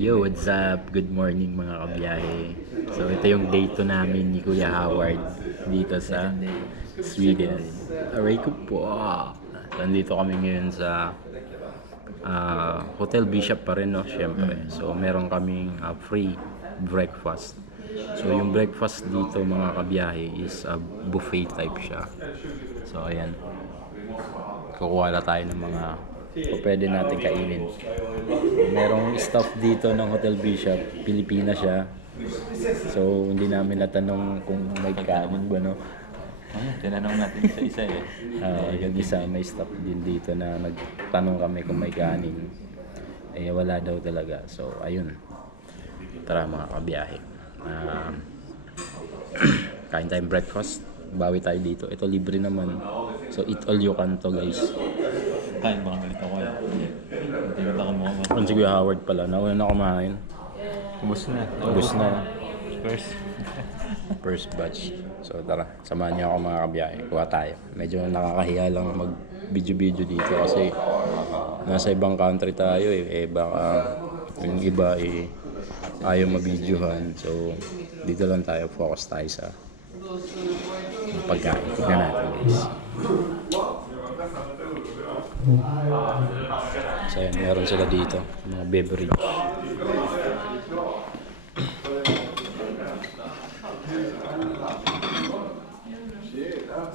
Yo, what's up? Good morning mga kabiyahe. So ito yung day 2 namin ni Kuya Howard dito sa Sweden. Aray ko po. So, nandito kami ngayon sa Hotel Bishop pa rin, no? Siyempre. So meron kaming free breakfast. So yung breakfast dito mga kabiyahe is buffet type siya. So ayan. Kukuha na tayo ng mga pwede natin kainin. Merong staff dito ng Hotel Bishop, Pilipina siya. So hindi namin natanong kung may kanin ba, no? Tinanong natin isa-isa eh. Yung isa may staff din dito na nagtanong kami kung may kanin. Eh wala daw talaga. So ayun. Tara mga kabiyahe. Kain tayong breakfast. Bawi tayo dito. Ito libre naman. So eat all you can to, guys. Kain ba ulit ako eh. Hindi ko ako mo. Ang si Kuya Howard pala. Nauna na kumain. Ubus na. Ubus na. First. First batch. So tara, samahan niyo ako mga kabiyahe. Kuha tayo. Medyo nakakahiya lang mag video dito kasi nasa ibang country tayo eh. Baka yung iba eh ayaw mabidyohan. So dito lang tayo, focus tayo sa pagkain. Tignan natin, guys. So yan, meron sila dito mga beverage.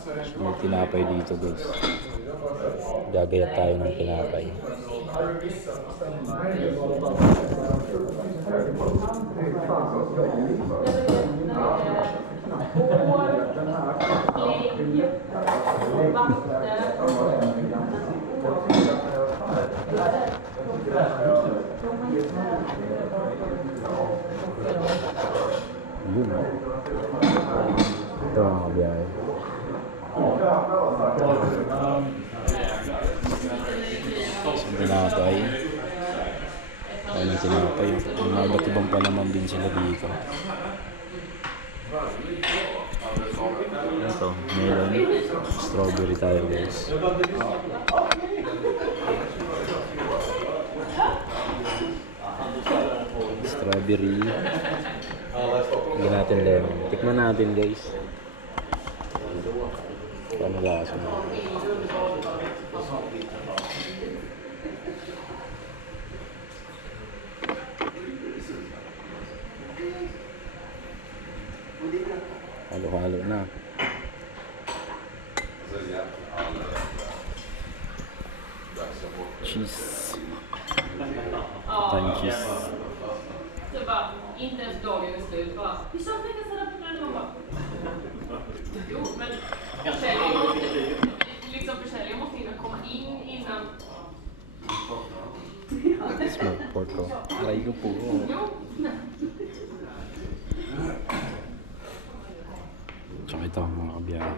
So, may tinapay dito, guys. Gagayat tayo ng tinapay. Yun, ito ang kabiyahe. So, tinapay. Ayun ang tinapay. Mga iba't ibang palaman din sila dito. Ito, melon. Strawberry tayo, guys. Strawberry. Hindi natin lemon. Tikman natin, guys. Paano lasa mo? Halo-halo na. Cheese. Time cheese. Så bara, inte ens dagen är slut bara. Vi saknar inga sådana program. Man bara. Jo, men försäljningen måste hinna komma in innan. Smoked pork ko. Aray ko po. Jo. Tsaka ito mga kabiyahe.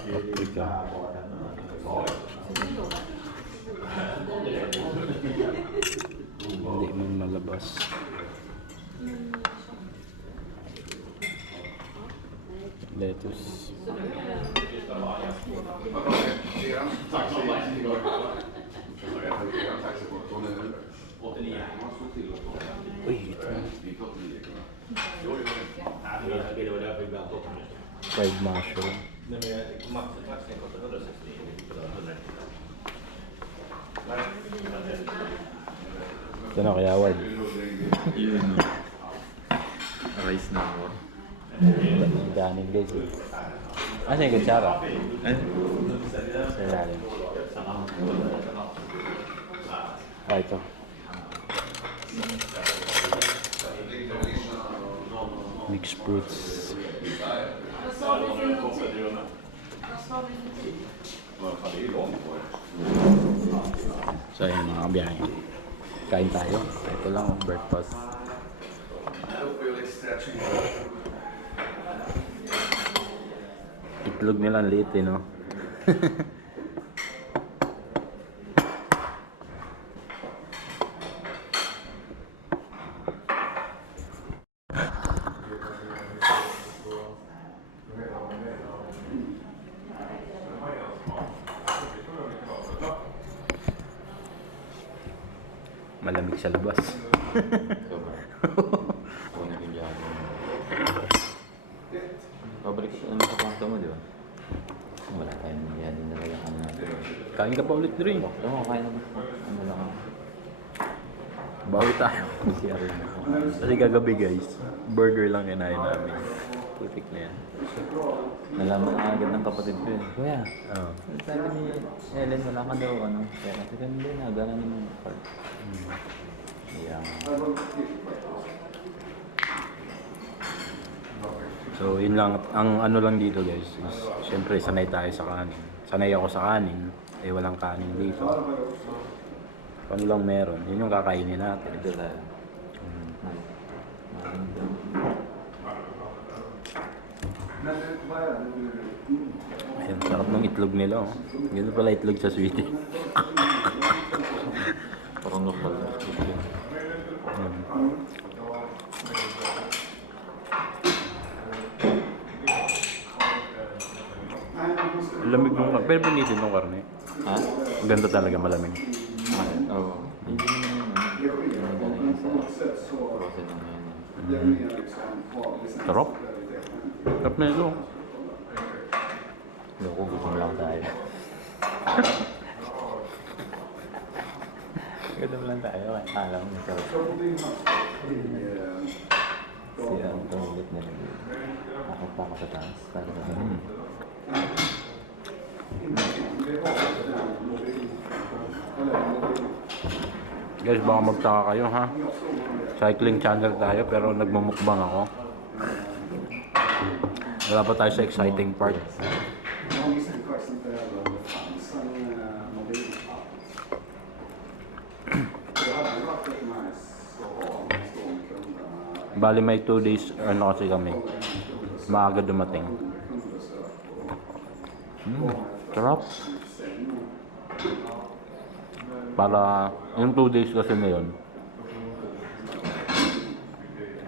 Paprika. Hindi man malabas. Lettuce. Uy, ito. Fried mushroom. Ito na kaya Howard. Yun. Rice na ako. Ang ganin, guys. Asa yung kutsara? Ay? Sa ilalim. Ito. Mixed fruits. So ayan mga kabiyahe. Kain tayo. Ito lang ang breakfast. Itlog nila ang liit eh, no? malamig sa labas. Sobra. Ako naging biyahe. Pabalik ka naman sa kwarto mo, di ba? Wala tayong biyahe din talaga ano natin. Kain ka pa ulit, Dre. Oo, kaya naman ako. Ano lang ako. Bawi tayo. CR lang ako. Kasi kagabi guys, burger lang kinain namin. Putik na yan. Nalaman na agad ng kapatid ko eh. Kuya, Oh. sabi ni Ellen, wala ka daw ano. Kaya kasi hindi na, gano'n naman yung part. Yeah. So yun lang, ang ano lang dito guys, is, syempre sanay tayo sa kanin. Sanay ako sa kanin, eh walang kanin dito. Kung ano lang meron, yun yung kakainin natin. Ito tayo. Ayan, sarap ng itlog nila oh. Ganun pala itlog sa sweetie. Parang normal. Lamig nung karne, pero pinitin nung karne. Ha? Ganda talaga, malamig. Oo. Hindi naman galing sa process na ngayon. Sarap. Sarap na ito. Loko, gutom lang tayo. Gutom lang tayo. Alam mo sa siya ang toilet na rin. Akot pa ako sa taas. Guys, baka magtaka kayo ha. Cycling channel tayo pero nagmumukbang ako. Wala pa tayo sa exciting part. Bali may 2 days ano kasi kami. Maaga dumating. Sarap. Para yung 2 days kasi na yun,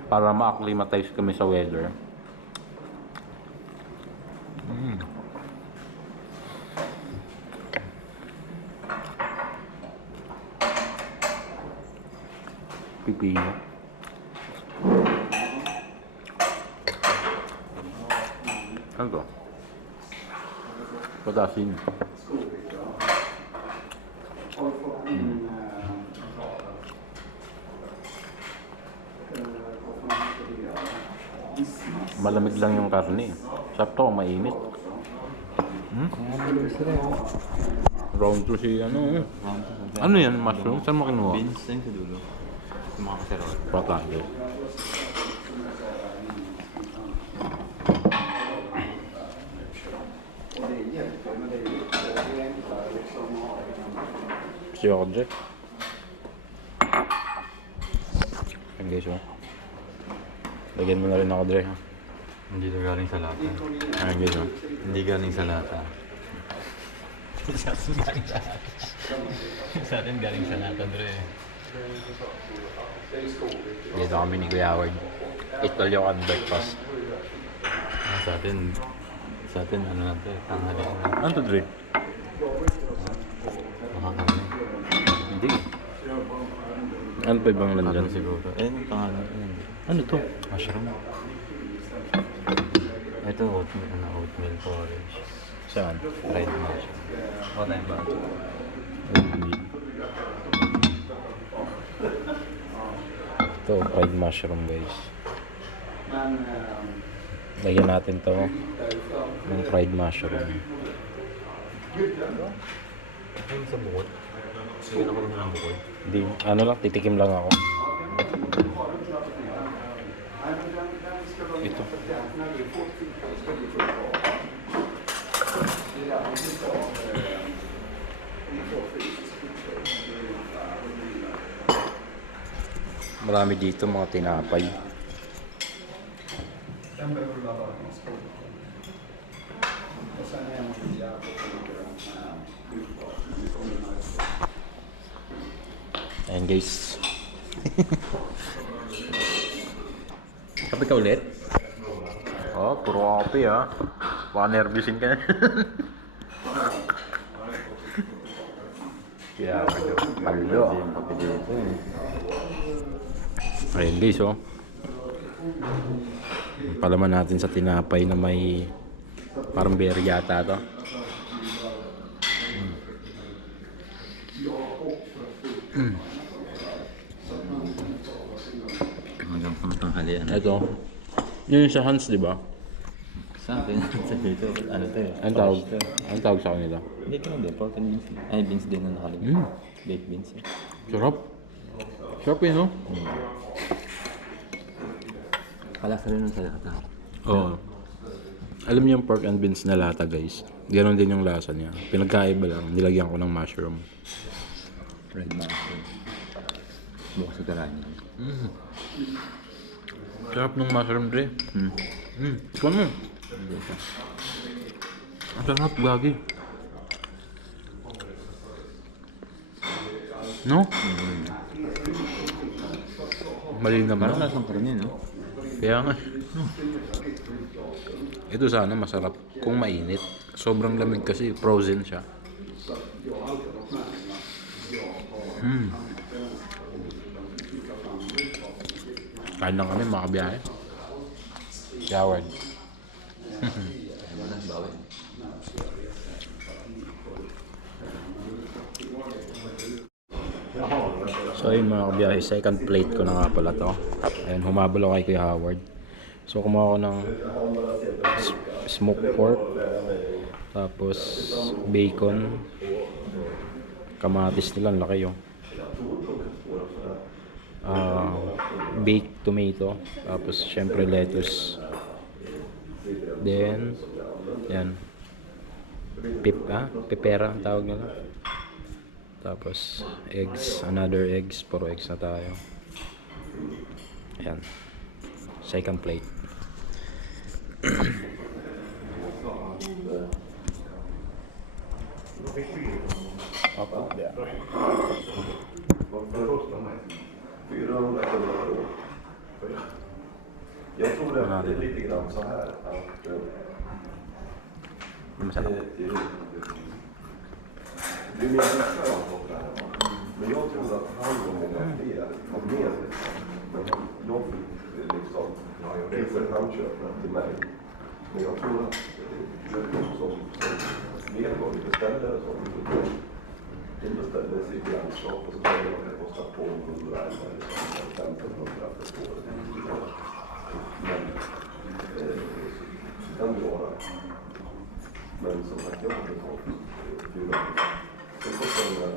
para ma-acclimatize kami sa weather. Pipino. Ano to? Patasin. Malamig lang yung karne. Sakto, mainit. Round 2 si ano. Ano yan, mushroom? Saan mo kinuha? Beans din sa dulo. Yung mga kaserol. Patay. Si ako, Jack. Ayan guys, oh. Lagyan mo na rin ako, Dre, ha? Hindi ito galing sa lata. Ayan guys, oh. Hindi galing sa lata. Sa atin galing sa lata. Sa atin galing sa lata, Dre. Dito kami ni Kuya Howard. Ito yung breakfast. Sa atin ano na ito, tanghali na. Ano to, Dre? Makakami. Hindi. Ano pa ibang nandyan? Siguro. Yung tanghali na. Ano to? Mushroom. Ito oatmeal porridge. Saan? Fried mushroom. O tayo ba? Ito, fried mushroom guys. Lagyan natin to ng fried mushroom. Ano sa bukod? Sige na ko naman ang bukod. Hindi, ano lang, titikim lang ako. Ito. Marami dito mga tinapay. Ayan guys. Kape ka ulit? Oh, puro kape ha. Baka nervousin ka na. Kaya palo. Yung kape dito eh. Ayun guys, oh. Palaman natin sa tinapay na may parang berry yata to. Hanggang pangtanghalian. Ito. Yun yung sa Hans, di ba? Sa akin, sa dito, ano to eh? Ang tawag, Porridge to. ang tawag sa kanila. Hindi ko hindi, pork and beans. Ay, beans din na nakalimutan. Baked beans eh. Sarap. Sarap yun, no? Kalasa rin nun sa lata. Oo. Alam niyo yung pork and beans na lata, guys. Ganon din yung lasa niya. Pinagkaiba lang. Nilagyan ko ng mushroom. Red mushroom. Bukas sa taranya. Sarap ng mushroom, Dre. Kuhan mo. Ang sarap, gagi. No? Mali naman. Parang lasang karne, no? Kaya nga. Ito sana masarap kung mainit. Sobrang lamig kasi, frozen siya. Kain lang kami, mga kabiyahe. Showered. Wala, bawi. So ayun mga kabiyahe, second plate ko na nga pala to. Ayun, humabol ako kay Kuya Howard. So kumuha ko ng smoked pork, tapos bacon, kamatis nila, ang laki yun. Baked tomato, tapos syempre lettuce. Then, yan. Pepera ang tawag nila. Tapos eggs, another eggs, puro eggs na tayo. Ayan. Second plate. Jag tror att det är lite grann så här att Masarap. det är mer skönt åt det här. Men jag tror att han och många fler har med det. Men jag fick liksom till handköpna till mig. Men jag tror att som medborgare beställare som de beställer sig grannskap och så kan det kosta 1200 eller 1500 för året. Men det kan det vara. Men som sagt, jag har betalt 400. Sen kostar den här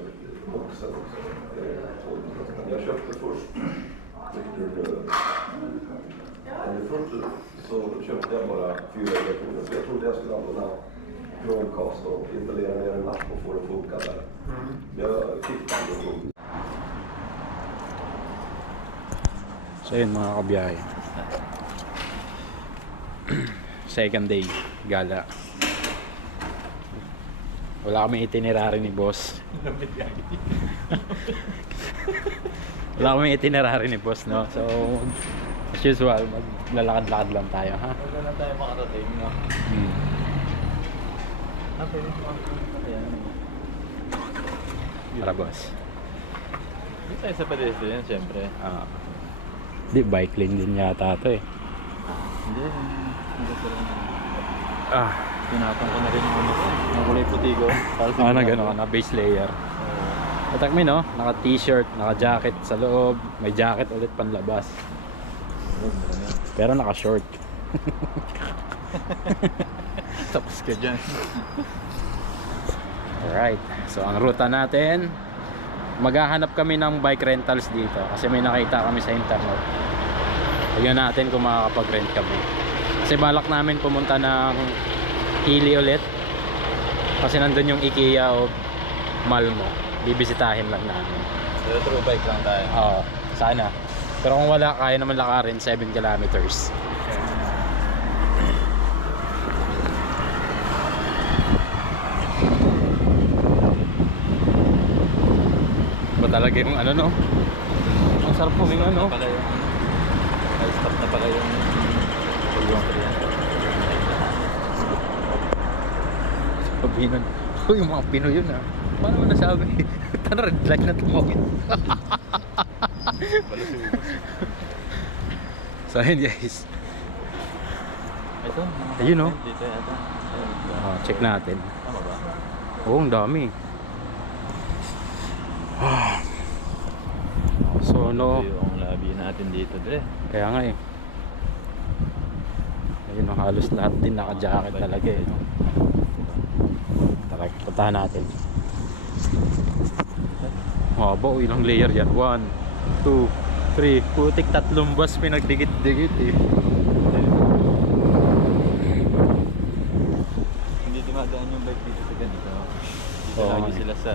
boxen också 1200 spänn. Jag köpte först. Först så köpte jag bara 400 kronor. Så jag trodde jag skulle använda Chromecast och installera ner en app och få det att funka där. Jag fick det att funka. So yun mga kabiyahe. Second day, gala. Wala kami itinerary ni boss. Wala kami itinerary ni boss, no? So, as usual, maglalakad-lakad lang tayo, ha? Wala na tayo makarating, no? Pwede makarating. Para boss. Hindi tayo sa pedestrian, siyempre. Di, bike lane din yata ito eh. Hindi ko rin. Tinatang ko na rin yung ano ko. Yung kulay puti ko. Na gano'n, na base layer. Patak mo, no? Naka t-shirt, naka jacket sa loob, may jacket ulit panlabas. Pero naka short. Tapos ka dyan. Alright, so ang ruta natin, maghahanap kami ng bike rentals dito kasi may nakita kami sa internet. Tignan natin kung makakapag-rent kami. Kasi balak namin pumunta ng Ili ulit. Kasi nandun yung IKEA o Malmo. Bibisitahin lang namin. So, true bike lang tayo. Oo, sana. Pero kung wala, kaya naman lakarin 7 kilometers. Ba talaga yung ano, no? Ang sarap huminga, no? Pala yung ay stop na pala yung Pabinan. Yung mga Pinoy yun, ha? Paano mo nasabi? Tara, red light na tumawid. So ayun guys. Ito, mga Ayun, no? dito yata. Ayun, Oh, check natin. tama ba? Oo, ang dami. So no, Ito yung labi natin dito, Dre. kaya nga eh. Ayun, no, halos lahat din naka-jacket talaga eh. No? Tara, puntahan natin. Haba, oh, ilang layer yan? 1, 2, 3. Putik, 3 bus pinagdikit-dikit eh. Hindi dumadaan yung bike dito sa ganito. Dito Oo. lagi sila sa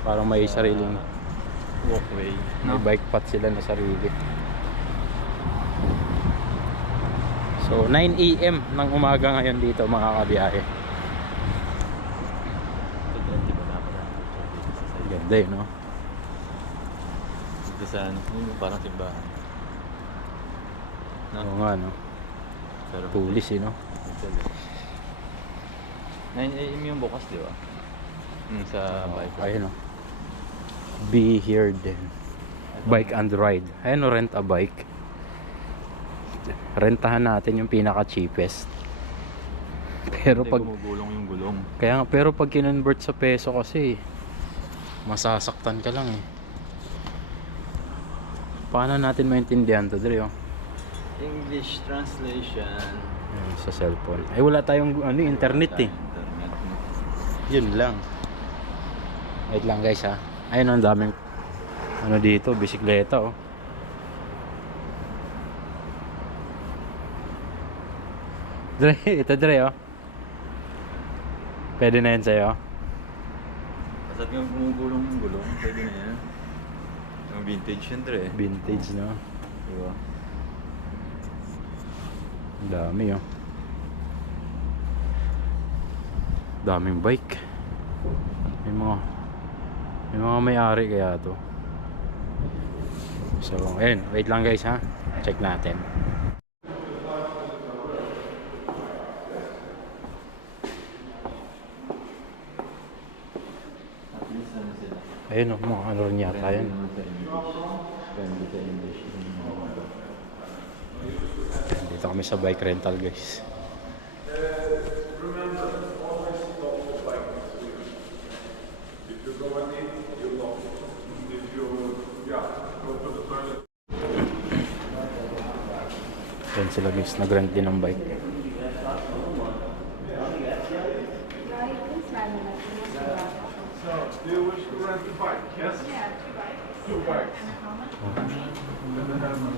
Parang may sariling walkway. may bike path sila na sarili. So 9 AM ng umaga ngayon dito mga kabiyahe. Ito din, di ba naparaan dito sa side? Ganda eh, no? Dito sa ano, yung parang simbahan. No? Oo nga, no? Pero Pulis eh, no? 9 AM yung bukas, di ba? Sa bike. Ayun, no? Be here then. Bike and ride. Ayun, no? Rent a bike. Rentahan natin yung pinaka cheapest. Pero Hindi pag gumugulong yung gulong. kaya pero pag kinonvert sa peso kasi masasaktan ka lang eh. Paano natin maintindihan to, Dre? Oh? English translation. Ayun, sa cellphone. Ay wala tayong ano, internet eh. Internet. Yun lang. Wait lang guys ha. Ayun, ang daming ano dito, bisikleta oh. Dre, ito Dre oh. Pwede na yun sa'yo. Basta yung gumugulong yung gulong, pwede na yan. Yung vintage yun, Dre. Vintage no. Diba? Ang dami oh. Daming bike. May mga may-ari kaya to. So, ayun, wait lang guys ha. Check natin. At least ano sila. Ayun oh, mga ano rin yata yun. Friendly sa English. Dito kami sa bike rental guys. Yan sila guys, nag-rent din ng bike. Do you wish to rent a bike? Yes? Yeah, 2 bikes. 2 bikes. And how much?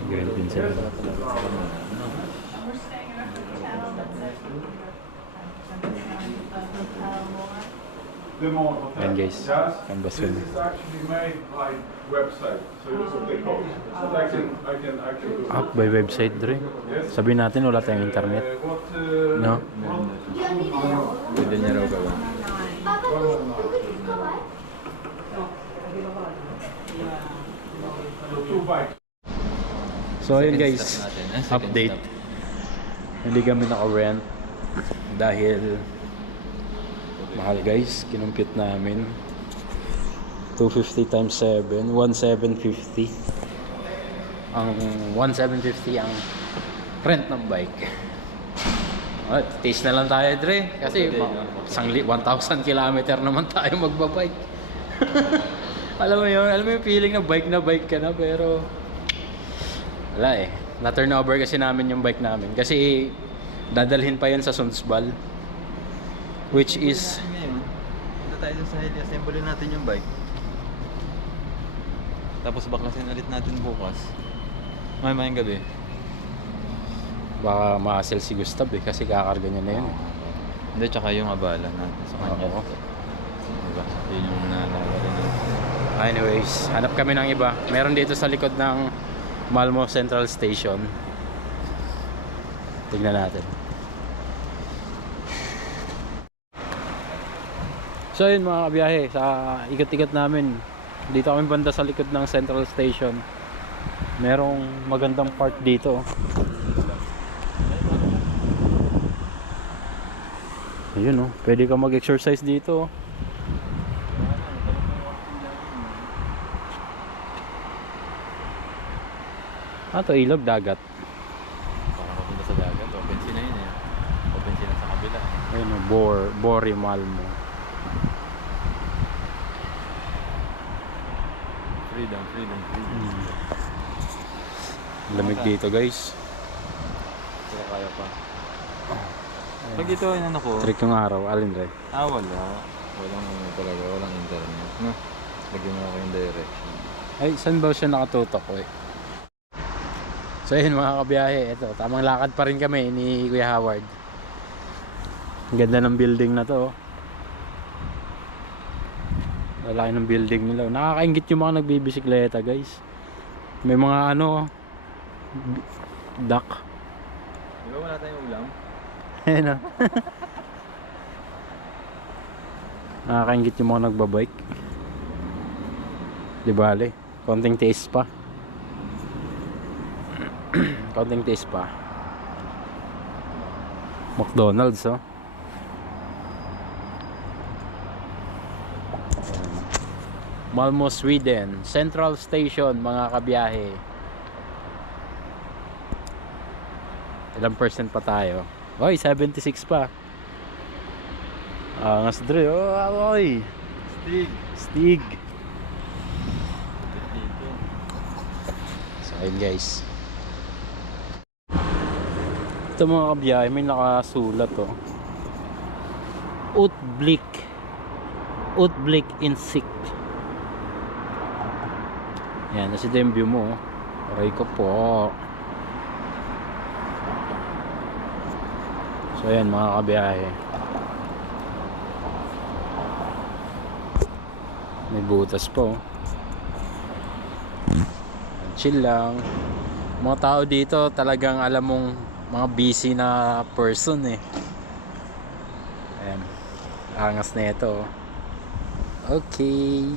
Nag-rent din sila. We're staying at a hotel that's at The Mall Hotel. Ayan guys, Yes? canvas This yun. is actually made by website. So you can take home. But I can do Up by website Dre. Sabihin natin wala tayong internet. what No? Pwede niya raw gawin. so 2 bikes. So ayun Second guys, stop natin. Second update. stop. Hindi kami naka-rent dahil mahal guys, kinumpute namin 250 times 7, 1,750. Ang 1,750 ang rent ng bike. Alright, taste na lang tayo Dre kasi 1,000 kilometer naman tayo magbabike. alam mo yung feeling na bike ka na pero wala eh. Na-turn over kasi namin yung bike namin kasi dadalhin pa yan sa Sundsball, which is Ngayon, punta tayo dun sa Heli. Assemble natin yung bike. Tapos baklasin ulit natin bukas. Mamayang gabi. baka ma-hassle si Gustav eh kasi kakarga niya na yun eh. Hindi, tsaka yung abala natin sa kanya. Oo. Diba? Yun yung naalala rin natin. Anyways, hanap kami ng iba. Meron dito sa likod ng Malmo Central Station. Tignan natin. So yun mga kabiyahe, sa ikot-ikot namin dito kami banda sa likod ng Central Station. Merong magandang park dito. Ayun oh, pwede ka mag-exercise dito. To ilog dagat. Bori Malmo. Freedom. Lamig dito guys. Pero kaya pa. Pag ito ay ano ko. Trick yung araw, alin Dre? Wala. Walang ano talaga, walang internet. No? Lagyan mo ako yung direction. Ay, saan ba siya nakatutok eh? So yun mga kabiyahe, ito, tamang lakad pa rin kami ni Kuya Howard. Ang ganda ng building na to. Lalaki ng building nila. Nakakaingit yung mga nagbibisikleta guys. May mga ano, duck. Di ba wala tayong ulam? Ayun o. Nakakaingit yung mga nagbabike. Di bale, konting taste pa. Konting taste pa. McDonald's oh. Malmo, Sweden. Central Station mga kabiyahe. Ilang percent pa tayo? Oy, 76 pa. Angas Dre. Oh, oy. Stig. Dito. So ayun guys. Ito mga kabiyahe, may nakasulat oh. Utblik Insect. Yan, nasa yung view mo oh. Aray ko po. So ayan mga kabiyahe. May butas po. Chill lang. Mga tao dito talagang alam mong mga busy na person eh. Ayan. Angas na ito. Okay.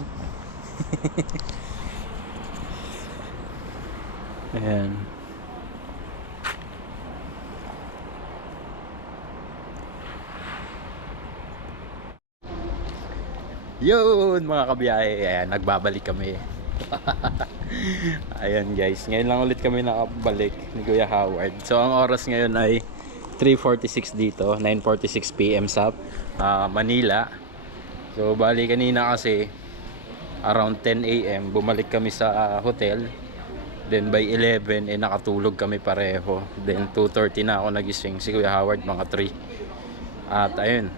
Ayan. Yun mga kabiyahe. Ayan, nagbabalik kami. Ayan guys, ngayon lang ulit kami nakabalik ni Kuya Howard. So ang oras ngayon ay 3:46 dito, 9:46 PM sa Manila. So bali kanina kasi around 10 AM bumalik kami sa hotel. Then by 11 nakatulog kami pareho. Then 2:30 na ako nagising, si Kuya Howard mga 3. At ayun,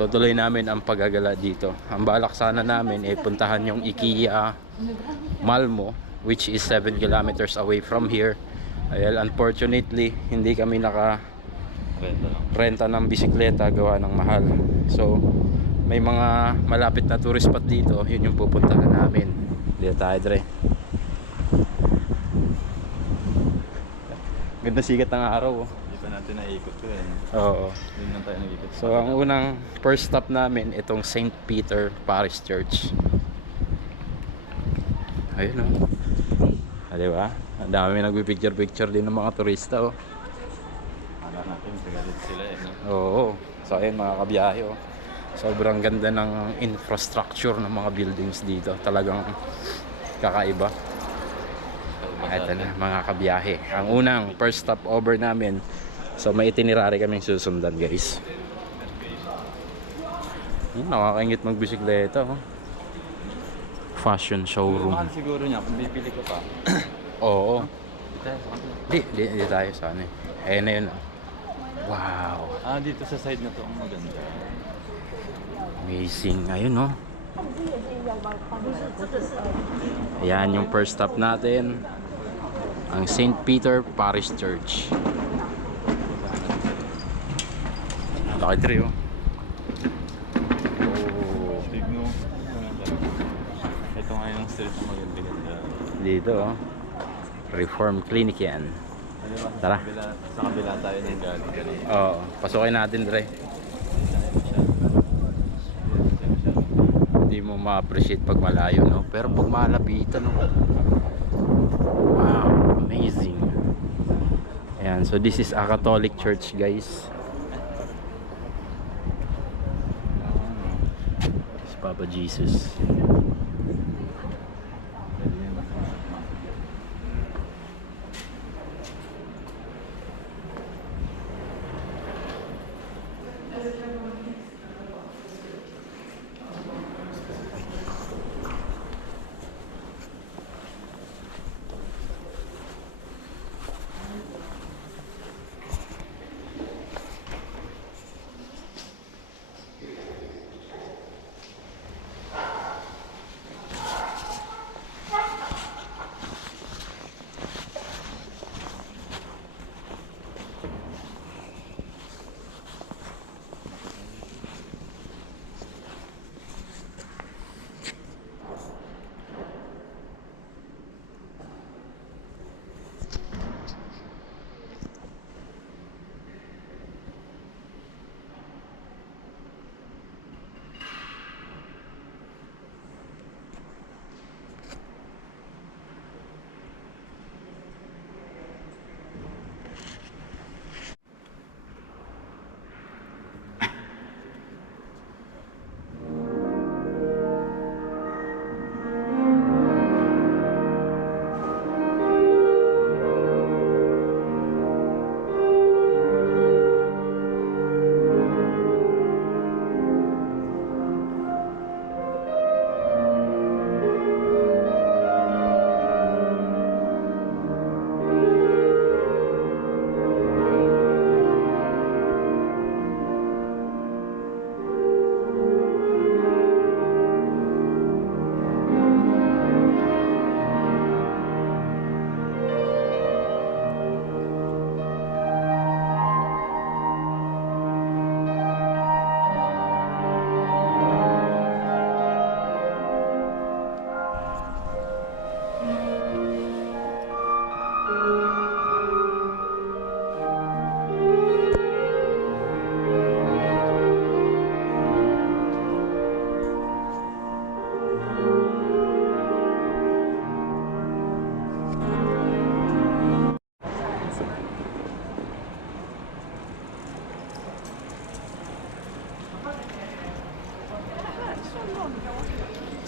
tutuloy namin ang paggagala dito. Ang balak sana namin puntahan yung IKEA Malmo, which is 7 kilometers away from here. Ayun, unfortunately hindi kami renta ng bisikleta gawa ng mahal. So may mga malapit na tourist spot dito, yun yung pupuntahan namin. Dito tayo Dre. Ganda sikat ng araw oh. Hindi pa natin naikot ko eh. Oo. Doon lang tayo nag-ikot. So ang unang first stop namin itong St. Peter Parish Church. Ayun oh. Diba? Ang dami nagpipicture-picture din ng mga turista oh. Akala natin tagalit sila eh. No? Oo. So ayun mga kabiyahe oh. Sobrang ganda ng infrastructure ng mga buildings dito. Talagang kakaiba. Ito na mga kabiyahe. Ang unang first stop over namin. So may itinerary kaming susundan guys. Nakakaingit magbisikleta oh. Fashion showroom. Mahal siguro niya kung bibili ko pa. Oo. Dito tayo sa Di tayo sa ano eh. Ayun na yun oh. Wow. dito sa side na to ang maganda. Amazing. Ayun oh. Ayan yung first stop natin. Ang St. Peter Parish Church. Laki tree oh. Tigno. Ito nga yung street na maganda. Dito oh. Reform Clinic yan. Tara. Sa kabila tayo ng galing kanina. Oo. Pasukin natin Dre. Hindi mo ma-appreciate pag malayo no. Pero pag malapitan no. Wow. Amazing. Ayan. So this is a Catholic church guys. It's Papa Jesus.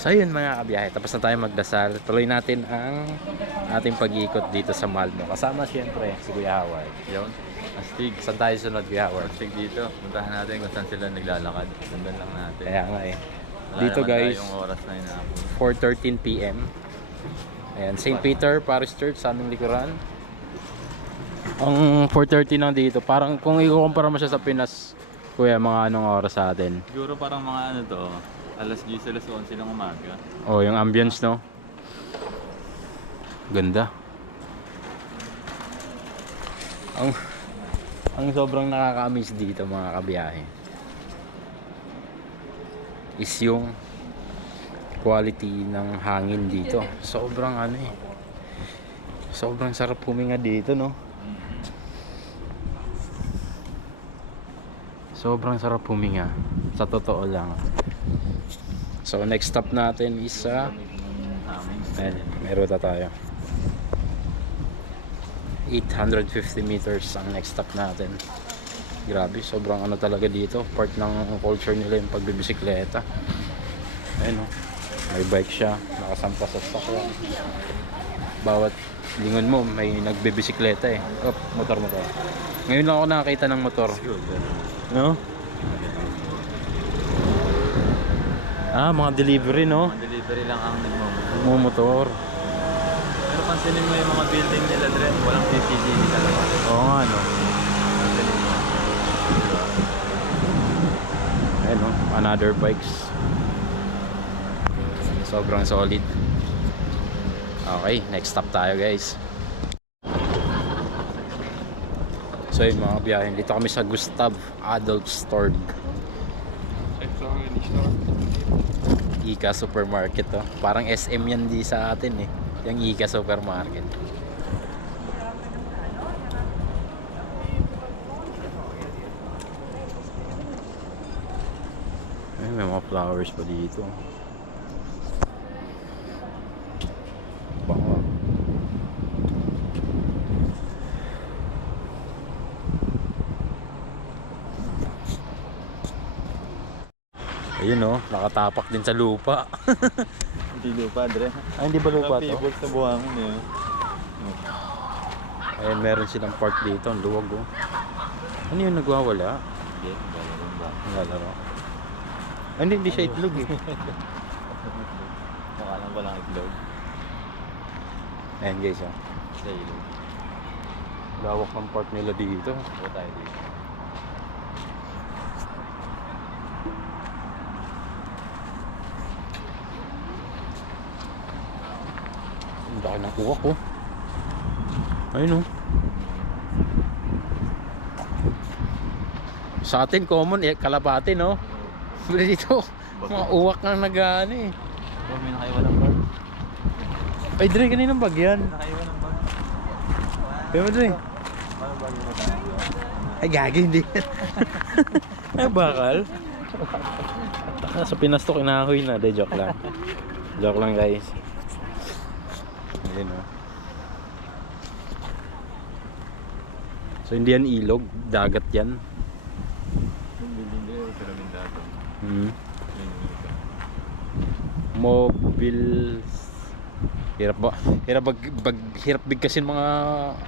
So yun mga kabiyahe, tapos na tayo magdasal. Tuloy natin ang ating pag-iikot dito sa Malmo. Kasama siyempre si Kuya Howard. Yun. Astig. Saan tayo sunod, Kuya Howard? Astig dito. Puntahan natin kung saan sila naglalakad. Sundan lang natin. Kaya nga eh. Wala Dito naman guys, tayong oras na inaabot. 4:13 PM. Ayan, St. Peter Parish Church sa aming likuran. Ang 4:30 na dito, parang kung ikukumpara mo siya sa Pinas, Kuya, mga anong oras sa atin? Siguro parang mga ano to, alas 10, alas 11 ng umaga. Oh, yung ambience, no? Ganda. Ang sobrang nakaka-amaze dito mga kabiyahe is yung quality ng hangin dito. Sobrang ano eh. Sobrang sarap huminga dito, no? Sobrang sarap huminga. Sa totoo lang. So next stop natin is sa ayan, may ruta tayo. 850 meters ang next stop natin. Grabe, sobrang ano talaga dito. Part ng culture nila yung pagbibisikleta. Ayun o. May bike siya. Nakasampa sa sakyan. Bawat lingon mo may nagbibisikleta eh. Oh, motor. Ngayon lang ako nakakita ng motor. No? Ah, mga delivery, no? Mga delivery lang ang nagmamotor. Motor. Pero pansinin mo yung mga building nila dren, walang CCTV sa labas. Oo nga, no? Pansinin mo. Ayun, no? Another bikes. Sobrang solid. Okay, next stop tayo, guys. So yun mga biyahe, dito kami sa Gustav Adolf Store. Ika Supermarket to. Parang SM yan di sa atin eh. Yung Ika Supermarket. Ay, may mga flowers pa dito. Bango. Ayun oh, nakatapak din sa lupa. Hindi lupa, Dre. Ay, hindi ba lupa to? Pibol sa buhangin eh. Ayun, meron silang park dito, ang luwag oh. Ano yung nagwawala? Hindi, gano'n ba? Naglalaro. Ay, hindi siya itlog eh. Mukha lang walang itlog. Ayan guys oh. Sa ilog. Lawak ng park nila dito. Buo tayo dito. Ang laki ng uwak oh. Ayun oh. Sa atin common eh, kalapati no. Pero dito, mga uwak na nag-ano eh. Oh, may nakaiwalang bag. Ay Dre, kaninang bag yan? Nakaiwalang bag. Kaya mo Dre? Paano bag mo tayo? Ay gagi, hindi. Ay bakal. Sa Pinas to kinahoy na. De, joke lang. Joke lang guys. Ayun o. So hindi yan ilog, dagat yan. Yung building dito, pyramid dato. Mobile. Hirap ba? Hirap bigkasin mga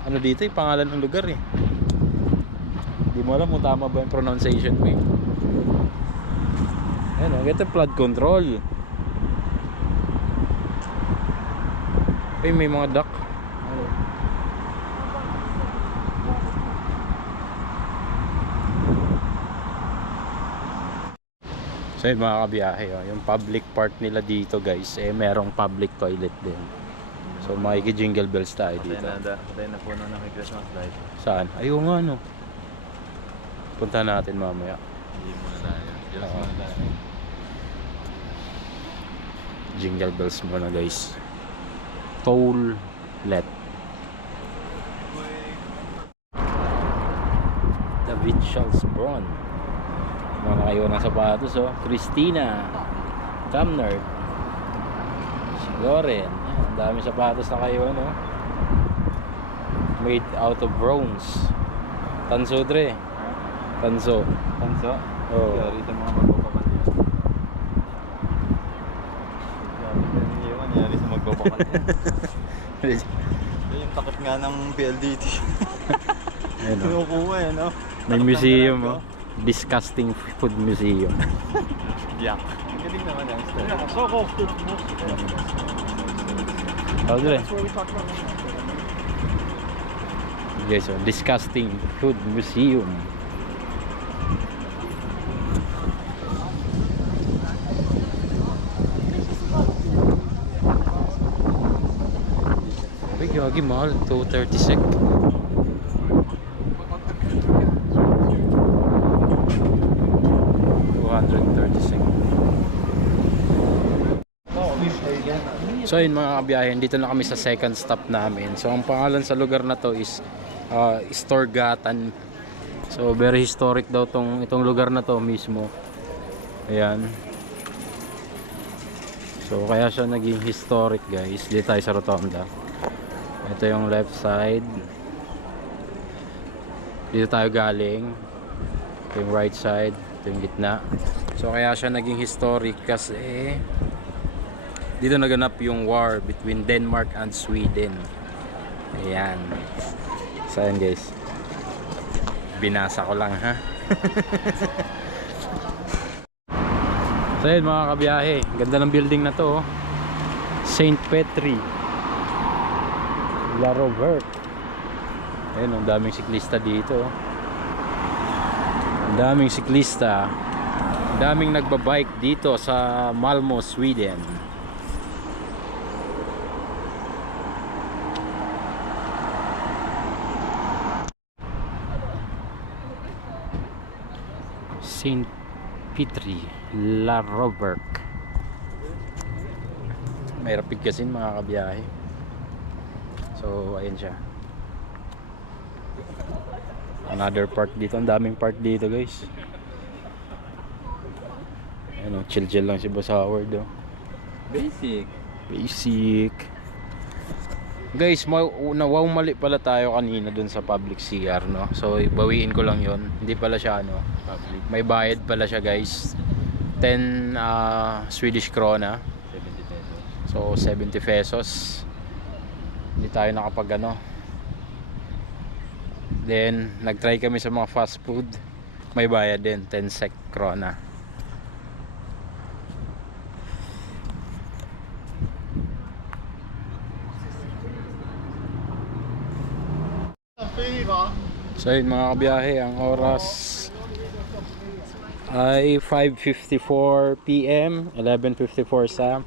ano dito eh, pangalan ng lugar eh. Hindi mo alam kung tama ba yung pronunciation ko eh. Ayun o, ito flood control. Ay, may mga duck. So yun mga kabiyahe, oh, yung public park nila dito guys, eh merong public toilet din. So makiki-jingle bells tayo dito. Patay na puno ng Christmas light. Saan? Ayaw nga no. Punta natin mamaya. Hindi muna tayo. Just Oo. muna tayo. Jingle bells muna guys. Toilet. David Charles Braun. Mga nakaiwan ng sapatos oh. Christina Tamner. Sigoren. Ang dami sapatos na kayo no. Made out of bronze. Tanso Dre. Tanso. Tanso? Oo. Yari sa mga magpapakalian. Yung takot nga ng PLDT. Ayun, oh. Kinukuha eh, no? May museum, oh. Disgusting food museum. Yak. Ang galing naman yan. Oh, dire. Yes, so disgusting food museum. Ay, gagi mahal. 236. So yun mga kabiyahin, dito na kami sa second stop namin. So ang pangalan sa lugar na to is Storgatan. So very historic daw itong lugar na to mismo. Ayan. So kaya siya naging historic guys. Dito tayo sa Rotonda. Ito yung left side. Dito tayo galing. Ito yung right side. Ito yung gitna. So kaya siya naging historic kasi dito naganap yung war between Denmark and Sweden. Ayan. So ayan guys. Binasa ko lang ha. So ayan mga kabiyahe. Ganda ng building na to. St. Petri La Robert. Ayan, ang daming siklista dito. Ang daming siklista. Ang daming nagbabike dito sa Malmö, Sweden. St. Petri La Robert. Mahirap pigkasin mga kabiyahe. So ayun siya. Another park dito. Ang daming park dito guys. Ayun, chill lang si Boss Howard oh. Basic. Guys, wow, mali pala tayo kanina dun sa public CR no. So bawiin ko lang yon. Hindi pala siya public. May bayad pala siya guys. 10 Swedish krona. 70 pesos. So 70 pesos. Hindi tayo nakapag Then nagtry kami sa mga fast food. May bayad din 10 SEK krona. So yun mga kabiyahe, ang oras ay 5:54 PM, 11:54 sa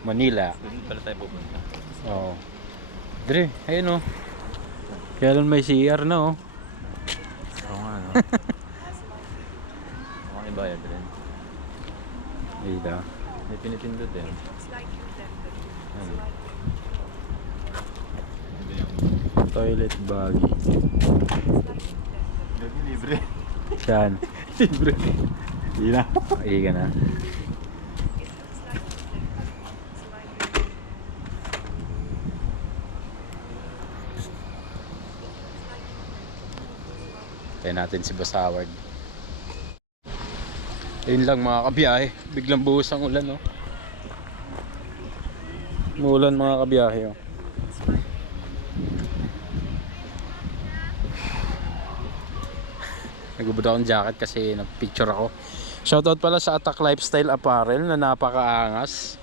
Manila. Doon pala tayo pupunta. Oh. Dre, ayun oh. Kailan may CR na oh. Oo nga, no? Mukhang ibayad rin. Dito. May pinipindot eh. Ano? Toilet baggy. Libre. Saan? Libre. Hindi na. Ay ka na. Tayo natin si Boss Howard. Ayun lang mga kabiyahe. Biglang buhos ang ulan no. Umulan mga kabiyahe oh. Nagubod akong jacket kasi nagpicture ako. Shoutout pala sa Attack Lifestyle Apparel na napakaangas.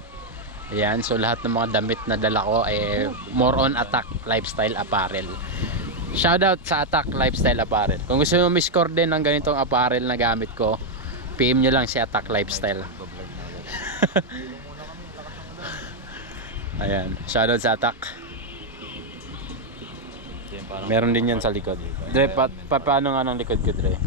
Ayan, so lahat ng mga damit na dala ko ay more on Attack Lifestyle Apparel. Shoutout sa Attack Lifestyle Apparel. Kung gusto mo miscore din ng ganitong apparel na gamit ko, PM nyo lang si Attack Lifestyle. Ayan, shoutout sa Attack. Meron din yan sa likod. Dre, paano nga ng likod ko, Dre?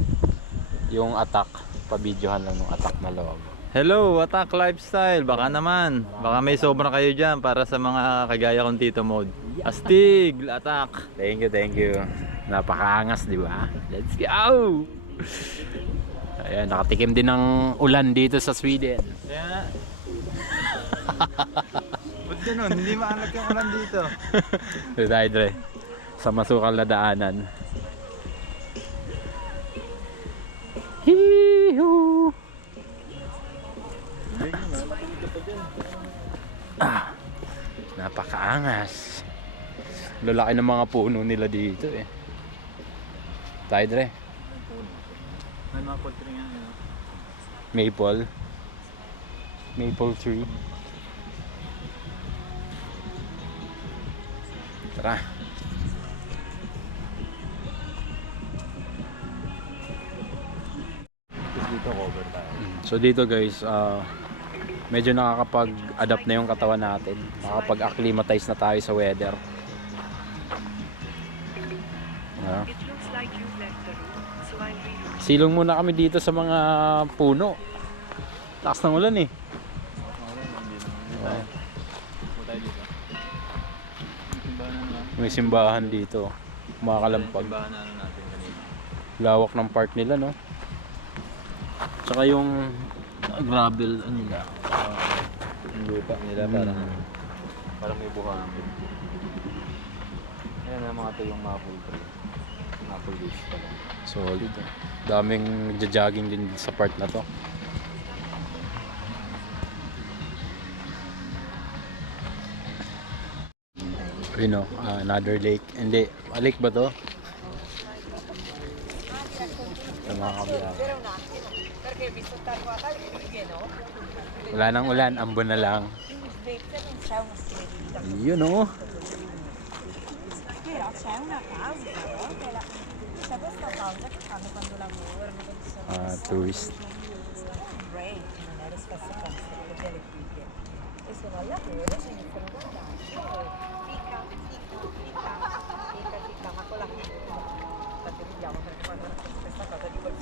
Yung Attack, pabidyohan lang ng Attack na loob. Hello, Attack Lifestyle. Baka naman. Baka may sobra kayo dyan para sa mga kagaya kong Tito Mode. Astig, Attack. Thank you. Napakaangas, di ba? Let's go! Ayan, nakatikim din ng ulan dito sa Sweden. Kaya ba't ganun? Hindi maanak yung ulan dito. Dito tayo, Dre. Sa masukal na daanan. Hee-hoo! Napakaangas. Lalaki ng mga puno nila dito eh. Tayo Dre. May mga poultry nga yun. Maple. Maple tree. Tara. Tapos dito cover tayo. So dito guys, medyo nakakapag-adapt na yung katawan natin. Nakakapag-acclimatize na tayo sa weather. It looks like you've left the room, so I'll read. Silong muna kami dito sa mga puno. Taas ng ulan eh. Tayo dito. Simbahan na lang. May simbahan dito. Makakalampag. Simbahan na natin kanina. Lawak ng park nila no. Tsaka yung gravel ano nila. Yung lupa nila parang may buhangin. Ayan ang mga tuyong maple tree. Maple leaves pala. Solid eh. Daming nagja-jogging din sa part na to. You know, another lake. Hindi, lake ba to? Sa mga kabiyahe. Wala nang ulan, ambon na lang. Yun oh. Tourist.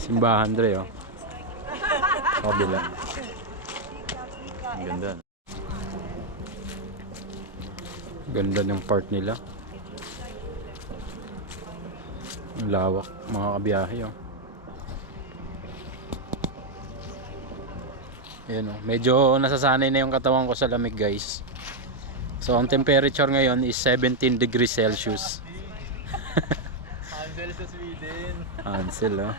Simbahan Dre oh. Kabila. Ang ganda. Ganda ng park nila. Ang lawak mga kabiyahe oh. Ayan oh. Medyo nasasanay na yung katawan ko sa lamig guys. So ang temperature ngayon is 17 degrees Celsius. Hansel sa Sweden. Hansel oh.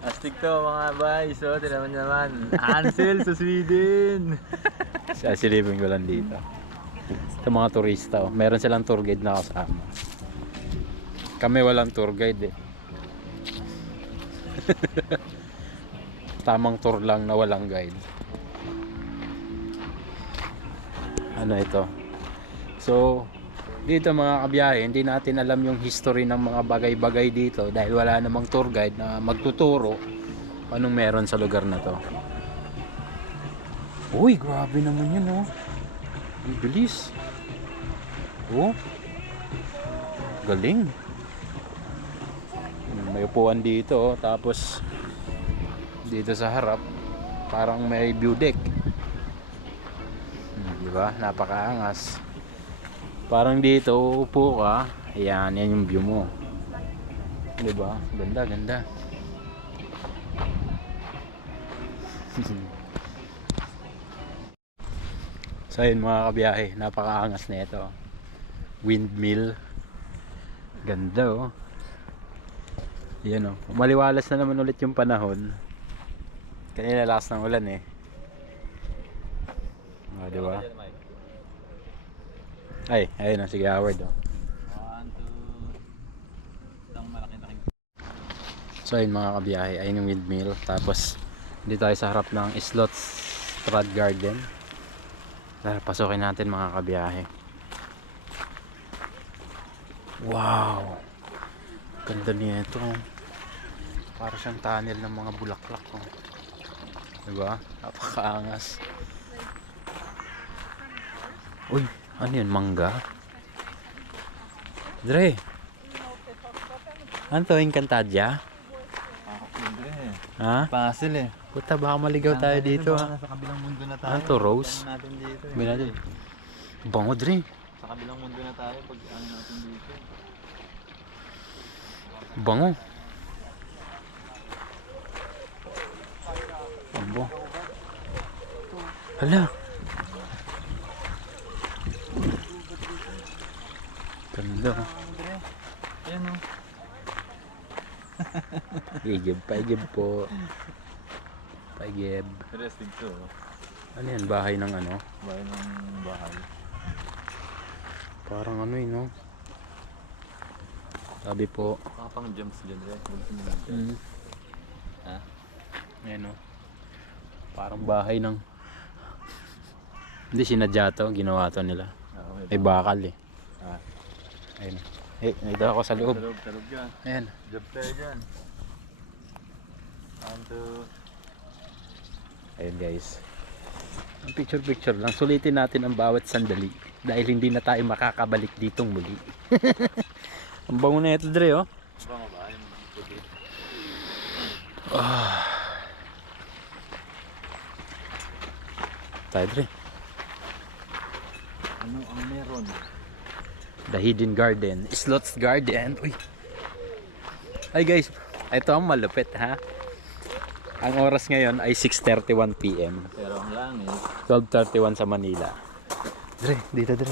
Astig to mga boys. So, tinaman naman. Hansel sa Sweden. Sasilipin ko lang dito. Sa mga turista oh. Meron silang tour guide na kasama. Kami walang tour guide eh. Tamang tour lang na walang guide. Ano ito? So, dito mga kabiyahe, hindi natin alam yung history ng mga bagay-bagay dito dahil wala namang tour guide na magtuturo anong meron sa lugar na to. Uy, grabe naman yun oh. Ang bilis. Oh. Galing. May upuan dito oh. Tapos dito sa harap parang may view deck. Diba? Napakaangas. Parang dito upo ka, ayan, yan yung view mo. Diba? Ganda, ganda. So yun mga kabiyahe, napakaangas na ito. Windmill. Ganda oh. Yan oh. Maliwalas na naman ulit yung panahon. Kanina lakas ng ulan eh. Oh, diba? Ay, ayun na, sige Howard oh. 1, 2. Isang malaki-laking. So ayun mga kabiyahe, ayun yung windmill. Tapos dito tayo sa harap ng Slots Trad Garden. Tara, pasukin natin mga kabiyahe. Wow, ganda nito. Para siyang tunnel ng mga bulaklak oh. Diba? Napakaangas. Uy, ano yun? Mangga? Dre, ano to? Encantadia? Ha? Pasil eh. Puta, baka maligaw tayo dito ha. Sa kabilang mundo na tayo. Ano to? Rose? Pag natin dito eh. Sabi natin. Bango Dre. Sa kabilang mundo na tayo pag ano natin dito. Bango. Abo. Hala. Ganda. Ayan o. Paigib po. Paigib. Resting to. Ano yan? Bahay ng ano? Bahay ng bahay. Parang ano no? Sabi po. Pang jumps dyan rin. Ha? Ayan no? Parang bahay ng... Hindi sinadya to, ginawa to nila. May bakal eh. Ayun. Eh, nandito ako sa loob. Talog yan. Ayan. Job tayo dyan. 1, 2. Ayun guys. Ang picture lang. Sulitin natin ang bawat sandali. Dahil hindi na tayo makakabalik ditong muli. Ang bango na ito, Dre, oh. Bango ba? Yung puti. Tayo, Dre. Ano ang meron? The Hidden Garden. Slots Garden. Uy. Ay guys, ito ang malupit ha. Ang oras ngayon ay 6:31 PM. Pero ang langit. 12:31 sa Manila. Dre, dito Dre.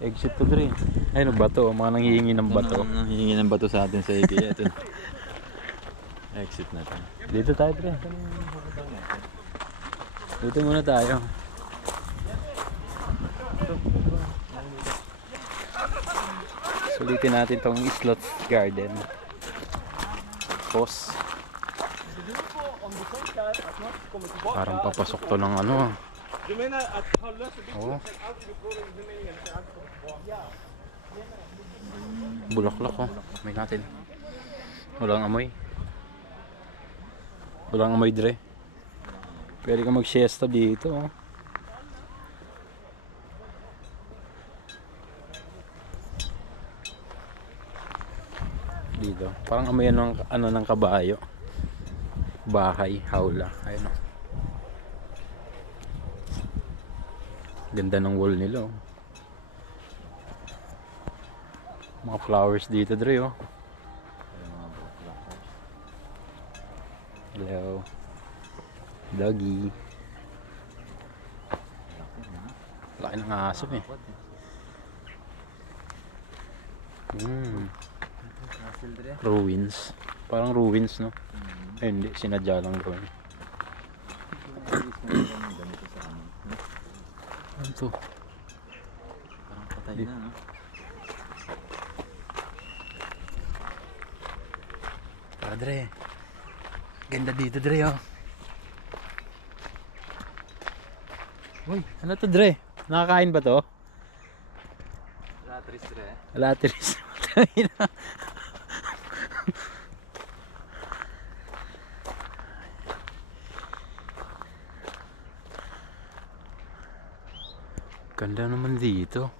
Exit to Dre. Ayun, bato. Mga nanghihingi ng bato. Hihingi ng bato sa atin sa IKEA. Ito. Exit na tayo. Dito tayo Dre. Dito muna tayo. Sulitin natin tong Slots Garden. Pause. Parang papasok to ng ano. Oh. Bulaklak oh. May natin. Walang amoy. Walang amoy Dre. Pwede ka mag-siesta dito oh. Dito. Parang amoy ng ano ng kabayo. Bahay, hawla. Ayun oh. Ganda ng wall nila oh. Mga flowers dito Dre oh. Hello. Doggy. Laki ng aso eh. Ruins. Parang ruins no? Ay, hindi, sinadya lang gawin. Ano to? Parang patay na, no? Dre. Ganda dito Dre oh. Uy, ano to Dre? Nakakain ba to? Latris re. Latris. Ganda naman dito.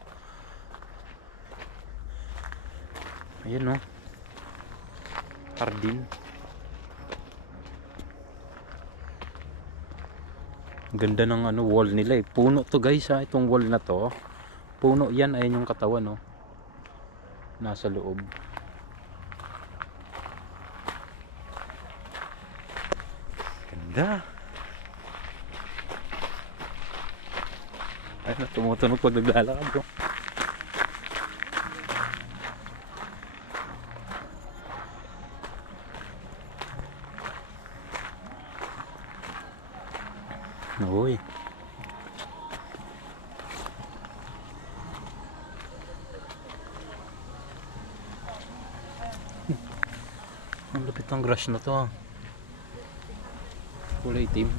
Ayan oh. Hardin. Ganda ng ano wall nila eh. Puno to guys ha. Itong wall na to. Puno yan. Ayan yung katawan oh. Nasa loob. Ganda. Ay, tumutunog pag naglalakad oh. Uy. Ang lupit ng grass na to ah. Kulay itim.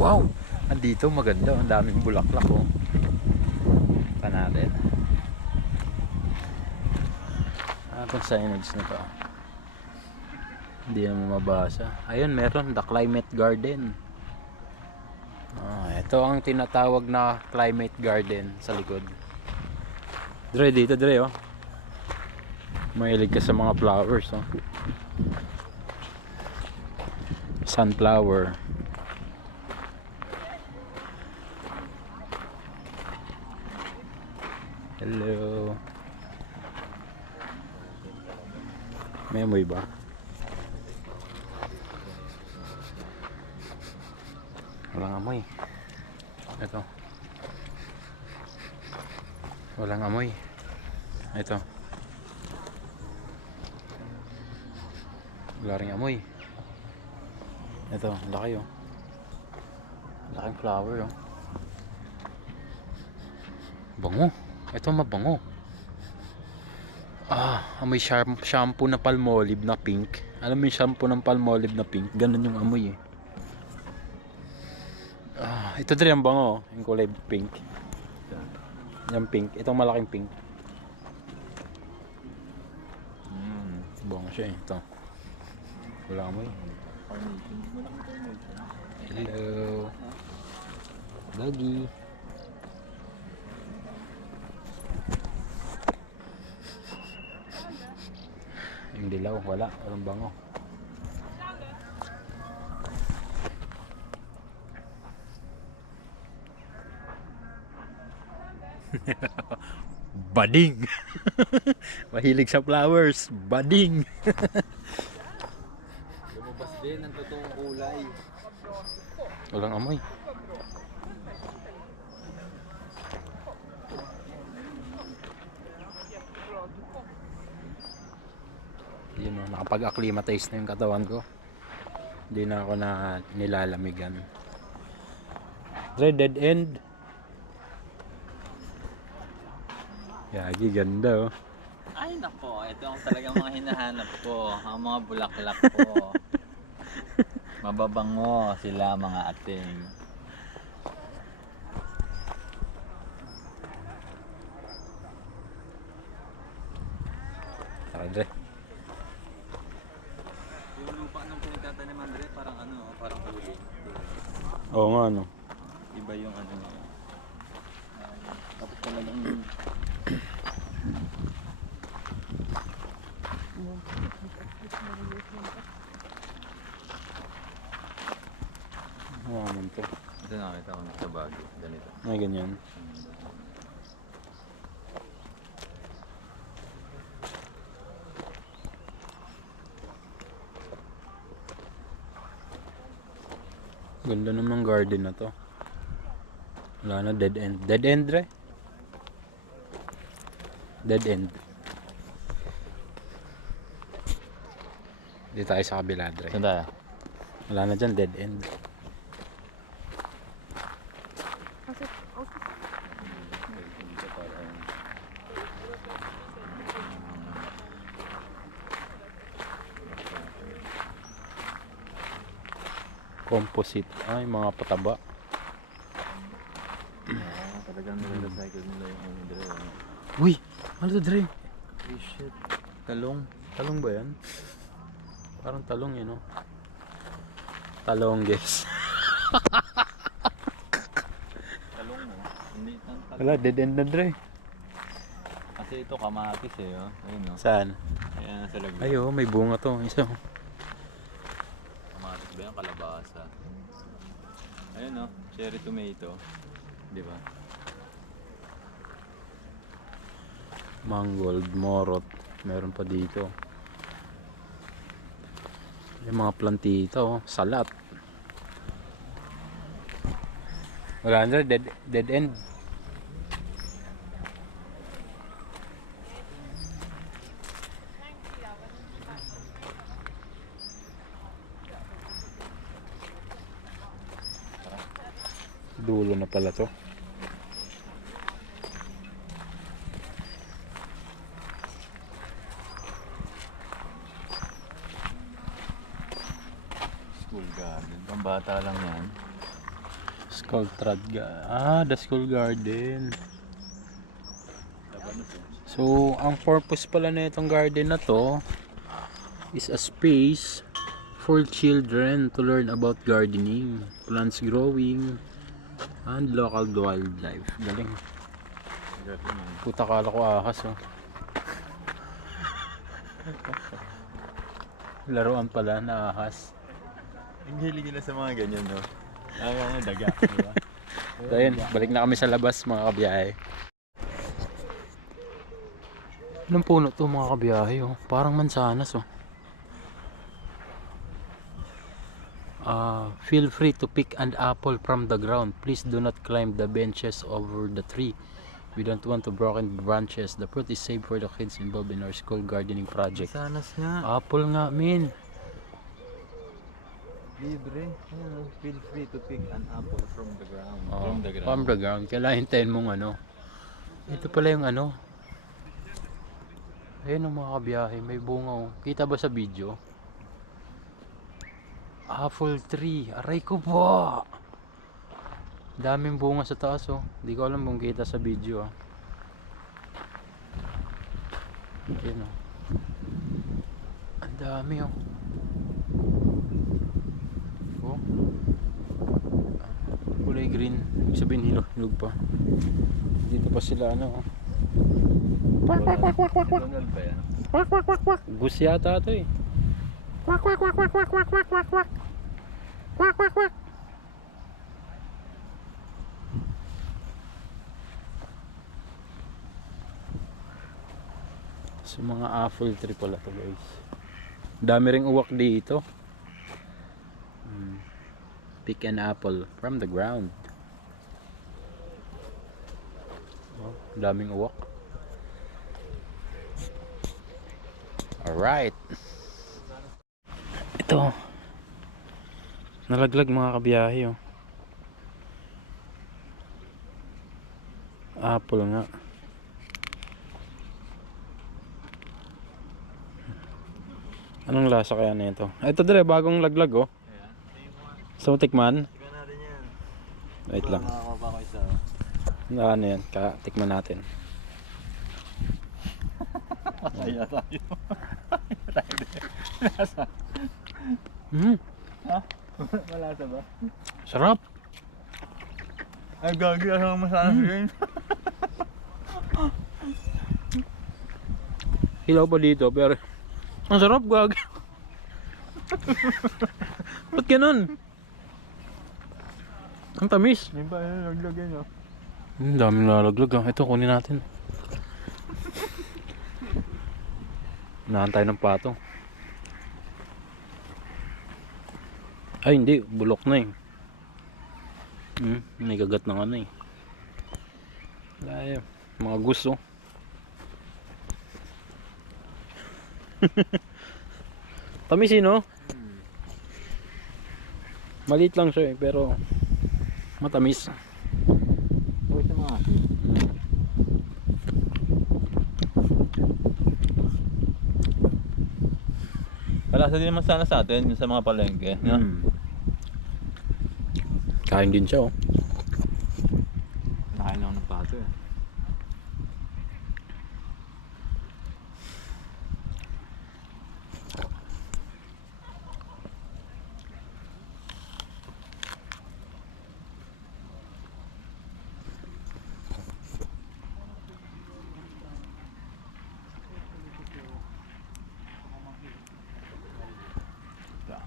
Wow! Andito maganda. Ang daming bulaklak oh. Pa natin. Itong signage na to. Hindi naman mabasa. Ayun, meron. The Climate Garden. Ito ang tinatawag na Climate Garden sa likod. Dre, dito Dre oh. Mahilig ka sa mga flowers oh. Sunflower. Hello. May amoy ba? Walang amoy. Ito. Walang amoy. Ito. Wala ring amoy. Ito, laki oh. Laking flower oh. Bango. Ito mabango. Amoy shampoo na Palmolive na pink. Alam mo yung shampoo ng Palmolive na pink? Ganun yung amoy eh. Ito din ang bango oh. Yung kulay pink. Yung pink. Itong malaking pink. Bango siya eh. Ito. Wala amoy. Hello. Doggy. Yung dilaw, wala. Walang bango. Bading. Mahilig sa flowers. Bading. Lumabas din ang totoong kulay. Walang amoy. Yun o, nakapag-acclimatize na yung katawan ko. Hindi na ako na nilalamigan. Dead end. Yagi, ganda oh. Ay nako, ito ang talagang mga hinahanap ko. Ang mga bulaklak ko. Mababango sila mga ating. Tara, Dre. Yung lupa ng pinagtatanim Andre, parang ano, parang huli. Oo nga no. Iba yung ano niya. Tapos talagang naman to. ito nakita ko sa Baguio. Ganito. Ay, ganyan. Ganda namang garden na to. Wala na, dead end. Dead end, Dre? Dead end. Dito tayo sa kabila, Dre. Saan tayo? Wala na dyan, dead end. Composite. Ay, mga pataba. Talagang nire-recycle nila yung ano Dre. Uy! Ano to, Dre? Oh shit. Talong. Talong ba yan? Parang talong yun, no? Talong, guys. Talong mo. Hindi tan talong. Wala, dead end na, Dre. Kasi ito kamatis eh, oh. Ayun oh. Saan? Ayan sa lagyan. Ay, oh, may bunga to. Isa. Kamatis ba yung kalabasa? Ayun oh, cherry tomato. Di ba? Mangold, morot. Meron pa dito. Yung mga plantita, oh. Salat. Wala na, dead end. Dulo na pala to. School garden. Pambata lang yan. Skull Trad the School Garden. So, ang purpose pala na itong garden na to is a space for children to learn about gardening, plants growing, and local wildlife. Galing. Puta, kala ko ahas oh. Laruan pala na ahas. Ang hilig nila sa mga ganyan, no? Ang daga, diba? So ayun, balik na kami sa labas mga kabiyahe. Anong puno to mga kabiyahe oh? Parang mansanas oh. Feel free to pick an apple from the ground. Please do not climb the benches over the tree. We don't want to broken branches. The fruit is safe for the kids involved in our school gardening project. Sanas nga. Apple nga, min. Libre. Feel free to pick an apple from the ground. Oh, From the ground. from the ground. Kailangan hintayin mong ano. Ito pala yung ano. Ayun ang mga kabiyahe. May bunga oh. Kita ba sa video? Apple tree. Aray ko po. Daming bunga sa taas oh. Hindi ko alam kung kita sa video ah. Ayun oh. Ang dami oh. Oh. Kulay green. Ibig sabihin hinog pa. Dito pa sila ano oh. Donald ba yan? Goose yata ito eh. So mga apple tree pala to guys. Dami ring uwak dito. Pick an apple from the ground. Oh, daming uwak. Alright. Ito. Nalaglag mga kabiyahe oh. Apple nga. Anong lasa kaya nito? Ito dire bagong laglag oh. So tikman. Tignan natin yan. Wait lang. Nakakakuha pa ako isa. Ano yan? Tikman natin. Masaya tayo. Malasa ba? Sarap. Ay, gagi. Asang masana yun. Hilaw pa dito pero ang sarap gag. Ba't ganun? Ang tamis. Hindi ba yun? Naglagay nyo. Ang daming lalaglag ah. Ito kunin natin. Naantay ng patong. Ay hindi, bulok na eh. May kagat ng ano eh. Ay, mga gusto. Tamis eh no? Maliit lang siya eh, pero matamis. Huwag sa mga. Malasa din naman sana sa atin sa mga palengke. No? Kain din siya oh. Nakain ako ng pato eh.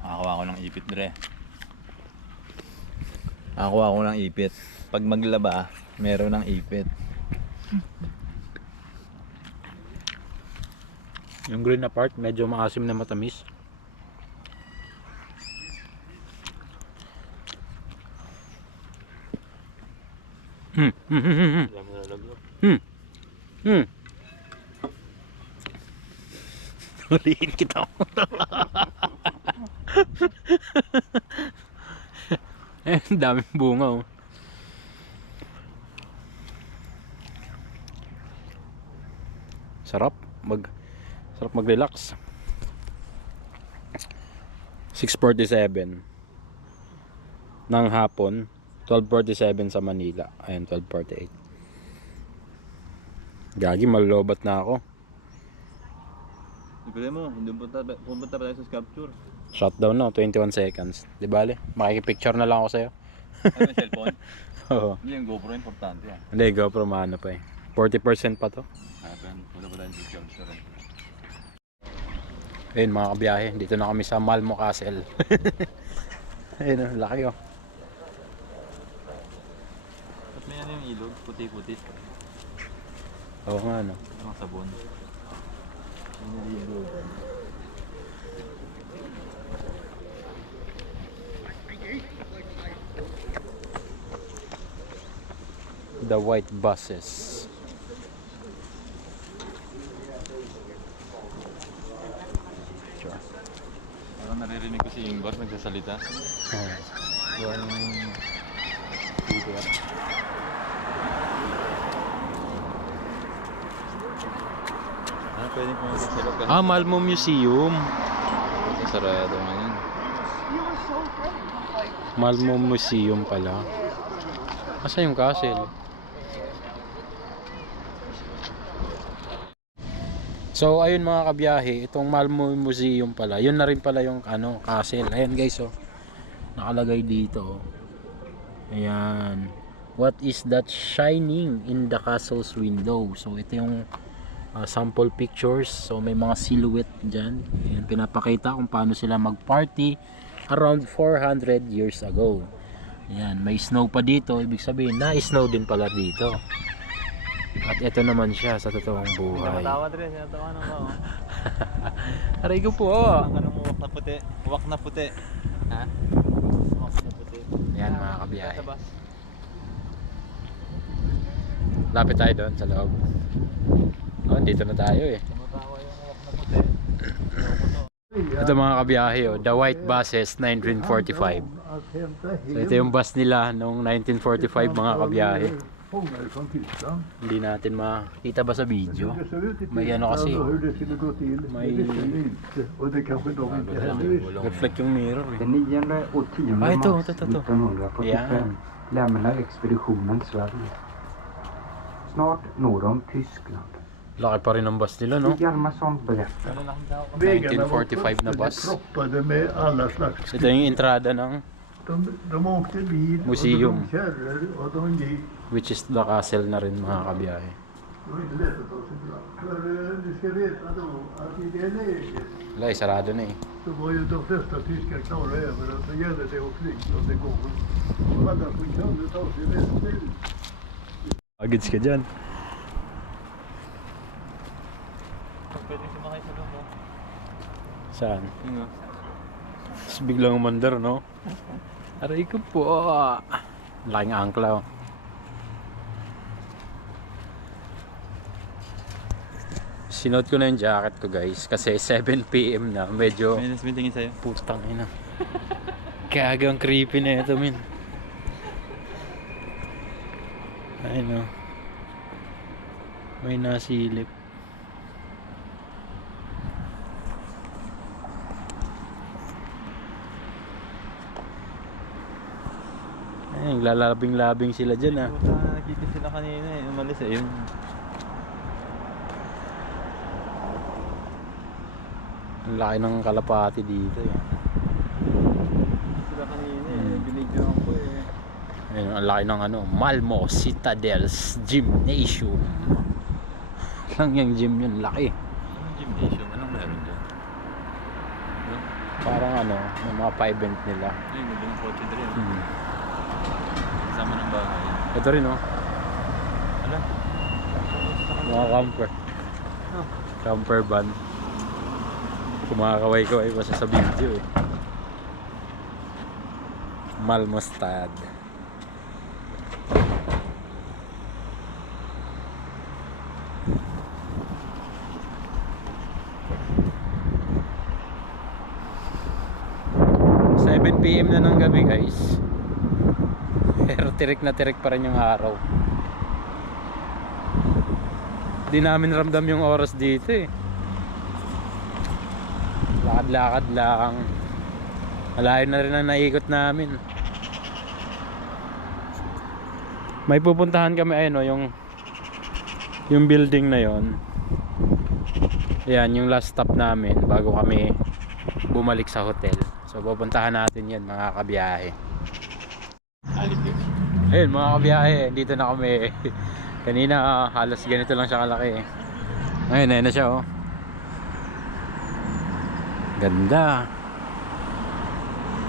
Nakakuha ko ng ipit dre. Nakakuha ko ng ipit. Pag maglaba, meron ng ipit. Yung green na part, medyo maasim na matamis. Huliin kita mo. Eh, daming bunga oh. Sarap mag-relax. 6:47 ng hapon, 12:47 sa Manila. Ayun, 12:48. Gagi, malulobat na ako. Ipili mo, pupunta pa tayo sa sculpture. Shutdown na, 21 seconds. Di bale, makikipicture na lang ako sa'yo. Ano yung cellphone? Oo. Hindi, yung GoPro importante yan. Hindi, GoPro maano pa eh. 40% pa to. Punta pa tayo sa sculpture eh. Ayun mga kabiyahe, dito na kami sa Malmo Castle. Ayun, ang laki oh. At may ano yung ilog, puti-puti. Oo nga no. Ang sabon. Yung ilog. The white buses. Sure. Parang naririnig ko si Ingvar nagsasalita. Yung... Pwede pumunta sa loob. Malmo Museum. Sarado ngayon. Malmo Museum pala. Asa yung castle? So ayun mga kabiyahe, itong Malmo Museum pala. Yun na rin pala yung castle. Ayan guys, oh. Nakalagay dito. Ayan. What is that shining in the castle's window? So ito yung sample pictures. So may mga silhouette dyan. Ayan, pinapakita kung paano sila mag-party around 400 years ago. Ayan, may snow pa dito. Ibig sabihin, na-snow din pala dito. At ito naman siya sa totoong buhay. Matawad rin, sinatawa na ba? Aray ko po. Ang anong uwak na puti? Uwak na puti. Ha? Uwak na puti. Ayan mga kabiyahe. Sa bus. Lapit tayo doon sa loob. Oh, dito na tayo eh. Tumatawa yung uwak na puti. Ito mga kabiyahe, oh, the White Buses 1945. So ito yung bus nila noong 1945 mga kabiyahe. Hindi natin makita ba sa video? May ano kasi. May reflect yung mirror eh. Den 9 och 10 Ah, ito. mars 1945 Yan. lämnar expeditionen Sverige. Snart når de Tyskland. Laki pa rin ang bus nila, no? Stig Hjalmarsson berättar. 1945 na bus. Proppade med alla slags... So ito yung entrada ng De åkte bil Museum. och de kärror och de gick. which is the castle na rin mga kabiyahe. Det var inte lätt att ta sig fram. För du ska veta då att i det läget Wala, sarado na eh. så var ju de flesta tyskar klara över att det gäller det att flyga och det går. Och alla som kunde ta sig västerut. Agits ka dyan. Pwede sumakay sa loob. Oh. Saan? Yun nga. Tapos biglang umandar, no? Aray ko po. Laking angkla, oh. Sinuot ko na yung jacket ko, guys. Kasi 7 PM na. Medyo May tingin sa'yo. putang ina. Kagang creepy na ito, min. Ayun, oh. May nasilip. Ayun, lalabing-labing sila dyan, ah. Nakikita sila kanina eh. Umalis eh. Yun. Ang laki ng kalapati dito, eh. Sila kanina eh. Binidyohan ko eh. Ayun, ang laki ng Malmo Citadel's Gymnasium. Lang yung gym yun, laki. Anong gymnasium? Anong meron dyan? Parang may mga pa-event nila. Ayun, hindi ng kotse din. Hmm. Kasama ng bahay. Ito rin, oh. Ala? Mga camper. Camper van. Kumakaway-kaway pa siya sa video, eh. Malmostad. PM na ng gabi, guys. Pero tirik na tirik pa rin yung araw. Di namin ramdam yung oras dito, eh. Lakad-lakad lang. Malayo na rin ang naikot namin. May pupuntahan kami, ayun, yung building na yon. Yan yung last stop namin bago kami bumalik sa hotel. So pupuntahan natin yan, mga kabiyahe. Ayun mga kabiyahe, dito na kami. Kanina halos ganito lang siya kalaki. Ayun na siya, oh. Ganda.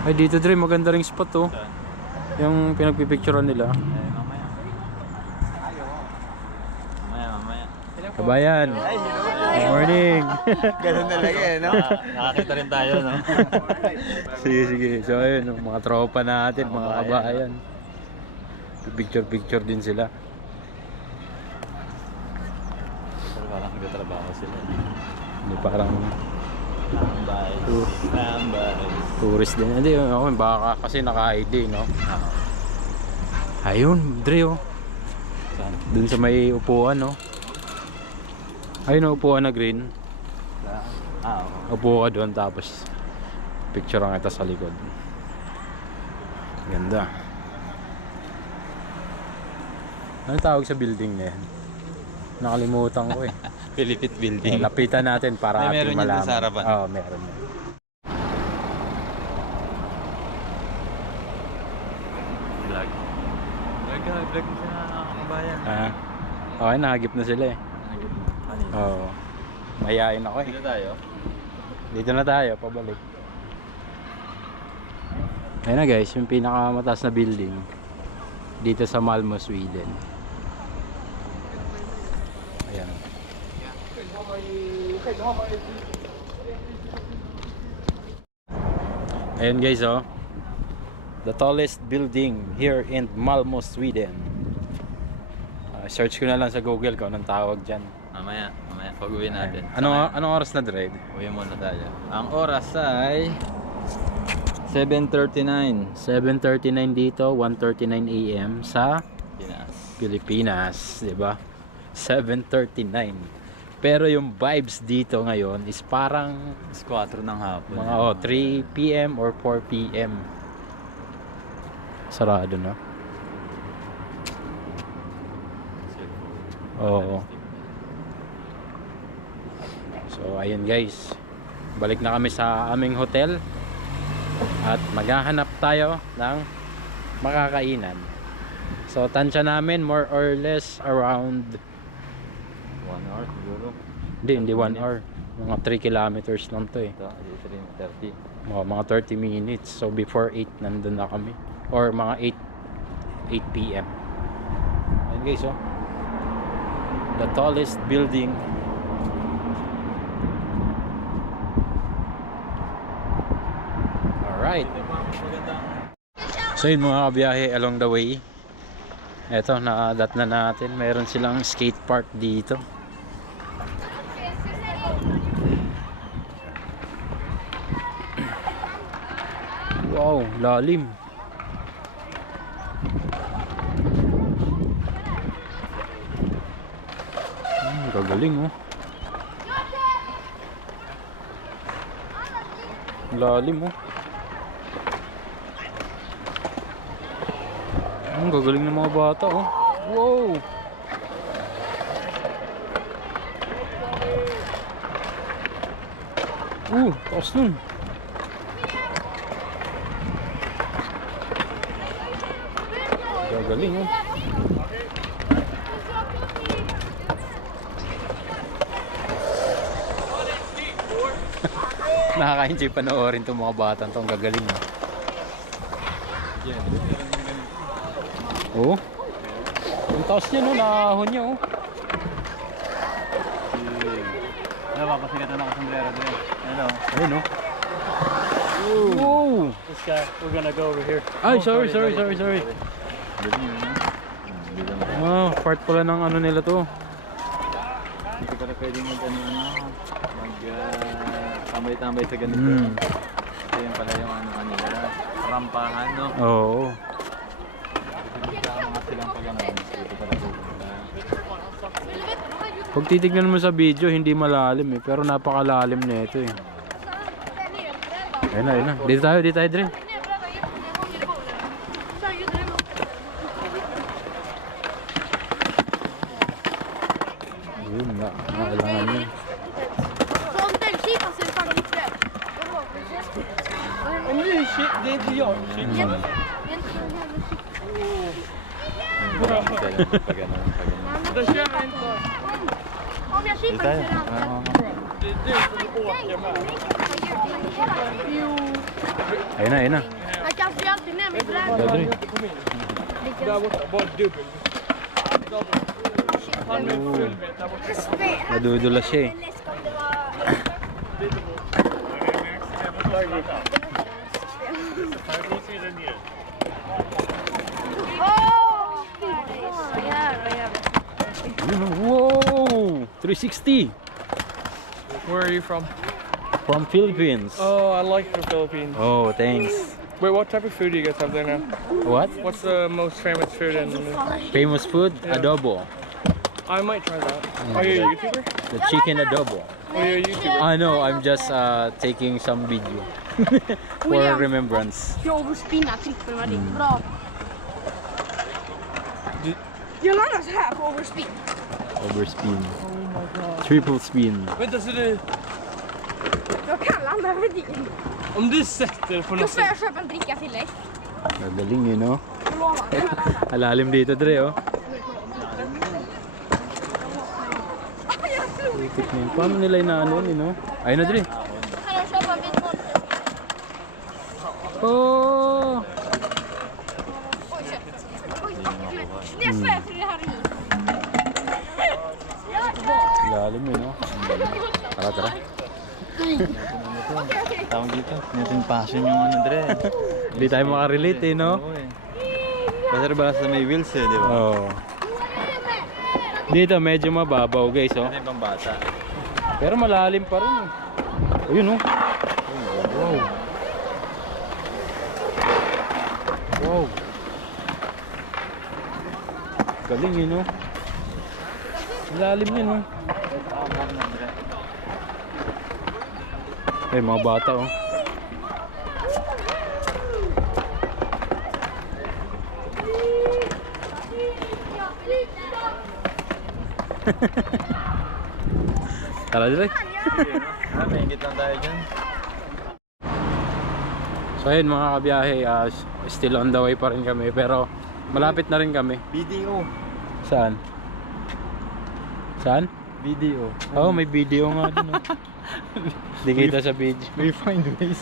Ay dito din maganda ring spot, oh. Yung pinagpipicturean nila. Mamaya. Kabayan. Good morning. Ganun talaga eh, no? Nakakita rin tayo, no? Sige. So ayun, mga tropa natin, mga kabayan. Picture din sila. Pero parang nagtatrabaho sila. Hindi parang Tambay. Tambay. Tourist din. Hindi, ako baka kasi naka-ID, no? Ayun, Dre, oh. Saan? Dun sa may upuan, no? Ayun, oh, upuan na green. Oo. Upo ka doon, tapos picture ang kita sa likod. Ganda. Ano tawag sa building na yan? Nakalimutan ko eh. Pilipit building. Lapitan natin para May ating meron yun malaman. dun sa harapan. Oo, meron. Vlog. Vlog mo sa kabayan. Okay, nahagip na sila eh. Kanina. Oo. Mahihayin ako eh. Dito tayo. Dito na tayo, pabalik. Ayun na guys, yung pinakamataas na building dito sa Malmö, Sweden. Ayan. Ayun guys, oh. The tallest building here in Malmö, Sweden. Search ko na lang sa Google kung anong tawag dyan. Mamaya. Pag-uwi natin. Anong oras na, Dre? Uwi muna tayo. Ang oras ay 7:39 7:39 dito, 1:39 AM sa Pinas. Pilipinas, 'di ba? 7:39. Pero yung vibes dito ngayon is parang 4 ng hapon. mga 3 PM or 4 PM. Sarado na. Oo. So ayun guys, balik na kami sa aming hotel at maghahanap tayo ng makakainan. So tansya namin more or less around 1 hour siguro. hindi 1 hour, mga 3 kilometers lang to eh. Ito, 3:30. Mga 30 minutes. So before 8 nandun na kami, or mga 8 PM. Ayun guys, oh, the tallest building. Alright. So yun mga kabiyahe, along the way, eto, na-adat na natin. Meron silang skate park dito. Wow, lalim. Gagaling, oh. Lalim, oh. Ang gagaling ng mga bata, oh. Wow. Taas nun. Gagaling, oh. Nakaka-enjoy panoorin itong mga bata itong gagaling, oh. Oh. Ang taas niya, no? Nakahon niya, oh. Napapasikat na nakasombrero doon. Hello. Ayun, oh. Wow. This guy, we're gonna go over here. Ay, sorry. Part pala ng ano nila to. Hindi ka pala pwedeng tambay-tambay sa ganito. Ito yun pala yung ano nila. Rampahan, no? Oo. Mga silang pag-ano. Ito pala pupunta. Pag titignan mo sa video, hindi malalim eh. Pero napakalalim na ito eh. Ayun na. Dito tayo, Dre. Yun na, kailangan yun. Om jag kippar tayo. så Ayun na. jag kastar ju alltid ner mig på den. Dre. Där borta, bara dubbel. Han med fullvett där borta. Nadudula siya eh. Wow! 360! Where are you from? From Philippines. Oh, I like the Philippines. Oh, thanks. Wait, what type of food do you guys have there now? What? What's the most famous food in? Famous food? Adobo. I might try that. Are you a YouTuber? The chicken adobo. Are you a YouTuber? No, I'm just taking some video for remembrance. Jag overspinna trippen var det bra. Jag landar så här på overspin. Overspin. Triple spin. Vänta, så du... Jag kan landa över det. Om du sätter på Då något ska jag köpa en dricka till dig. Magaling yun, no? Jag lovar. Alalim dito, Dre, oh. Tikman. Paano nila inaano yun, no? Ayun na, Dre. Kan jag köpa en bit mat? Oh! Oj, kött. Oj, det är svårt för det här är Lalim yun, no? Tara, tara. Tawag dito. Natin passion yung ano, Dre. Hindi tayo makarelate, eh, no? Oo eh. Kasi basta may wheels eh, di ba? Oo. Dito medyo mababaw, guys, oh. Ano yung pang bata? Pero malalim pa rin, oh. Ayun, oh. Wow. Wow. Galing yun, oh. Malalim yun, oh. Ay, mga bata, oh. Tara dito. May ingit lang tayo dyan. So ayun mga kabiyahe, still on the way pa rin kami, pero malapit na rin kami. Video. Saan? Saan? Video. Oh, may video nga dun, oh. Hindi kita sa video. We find ways.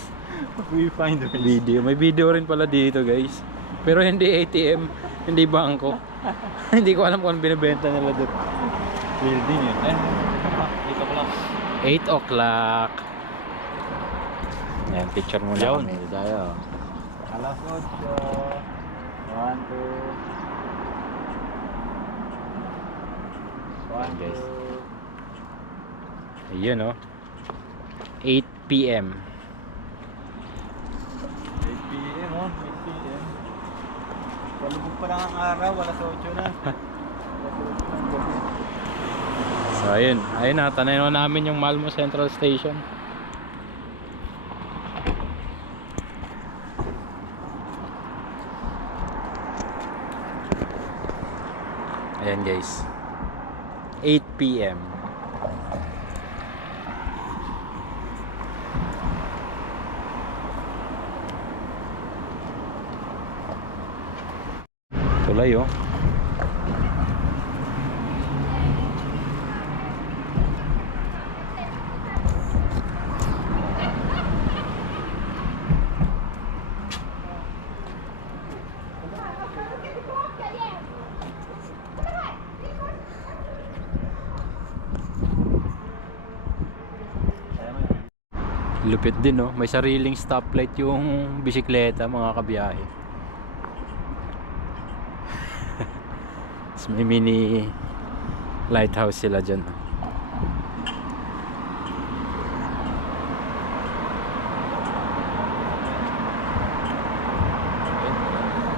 We find ways. Video. May video rin pala dito, guys. Pero hindi ATM, hindi bangko. Hindi ko alam kung ano binibenta nila doon. Building yun. Dito ko lang. 8 o'clock. Ayan, picture muna Yun. kami. Tayo. Alas 8. 1, 2. Ayan, guys. Ayun, oh. 8 PM. 8 PM, oh. 8 PM. Palubog pa lang ang araw. Alas 8 na. So ayun, ayun na, tanayin namin yung Malmo Central Station. Ayan guys, 8 PM. Tulay, oh. Lupit din, no? May sariling stoplight yung bisikleta, mga kabiyahe. Tapos may mini lighthouse sila dyan.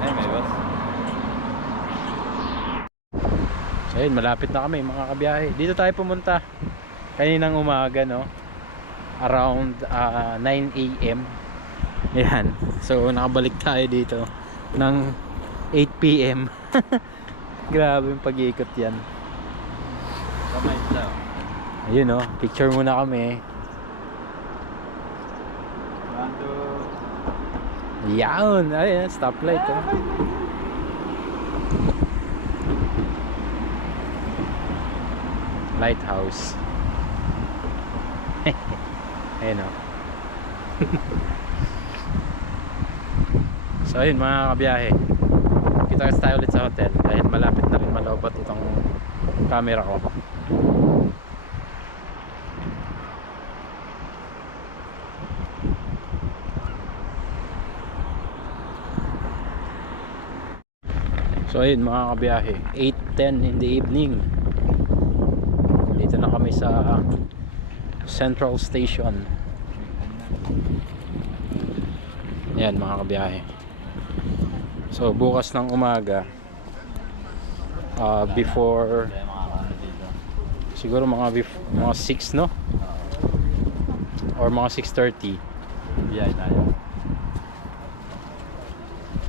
Ay, may bus. So ayun, malapit na kami mga kabiyahe. Dito tayo pumunta kaninang umaga, no? Around 9 AM. Ayan. So nakabalik tayo dito ng 8 PM. Grabe yung pag-iikot yan. Kamay daw. Ayun, no? Picture muna kami. 1, 2. Yan! Ayun, stoplight, oh. Lighthouse. Ayun, oh. So ayun mga kabiyahe, kita tayo ulit sa hotel dahil malapit na rin malobot itong camera ko. So ayun mga kabiyahe, 8:10 in the evening. Dito na kami sa Central Station. Yan mga kabiyahe. So bukas ng umaga, before siguro mga 6 no, or mga 6:30 Biyay tayo.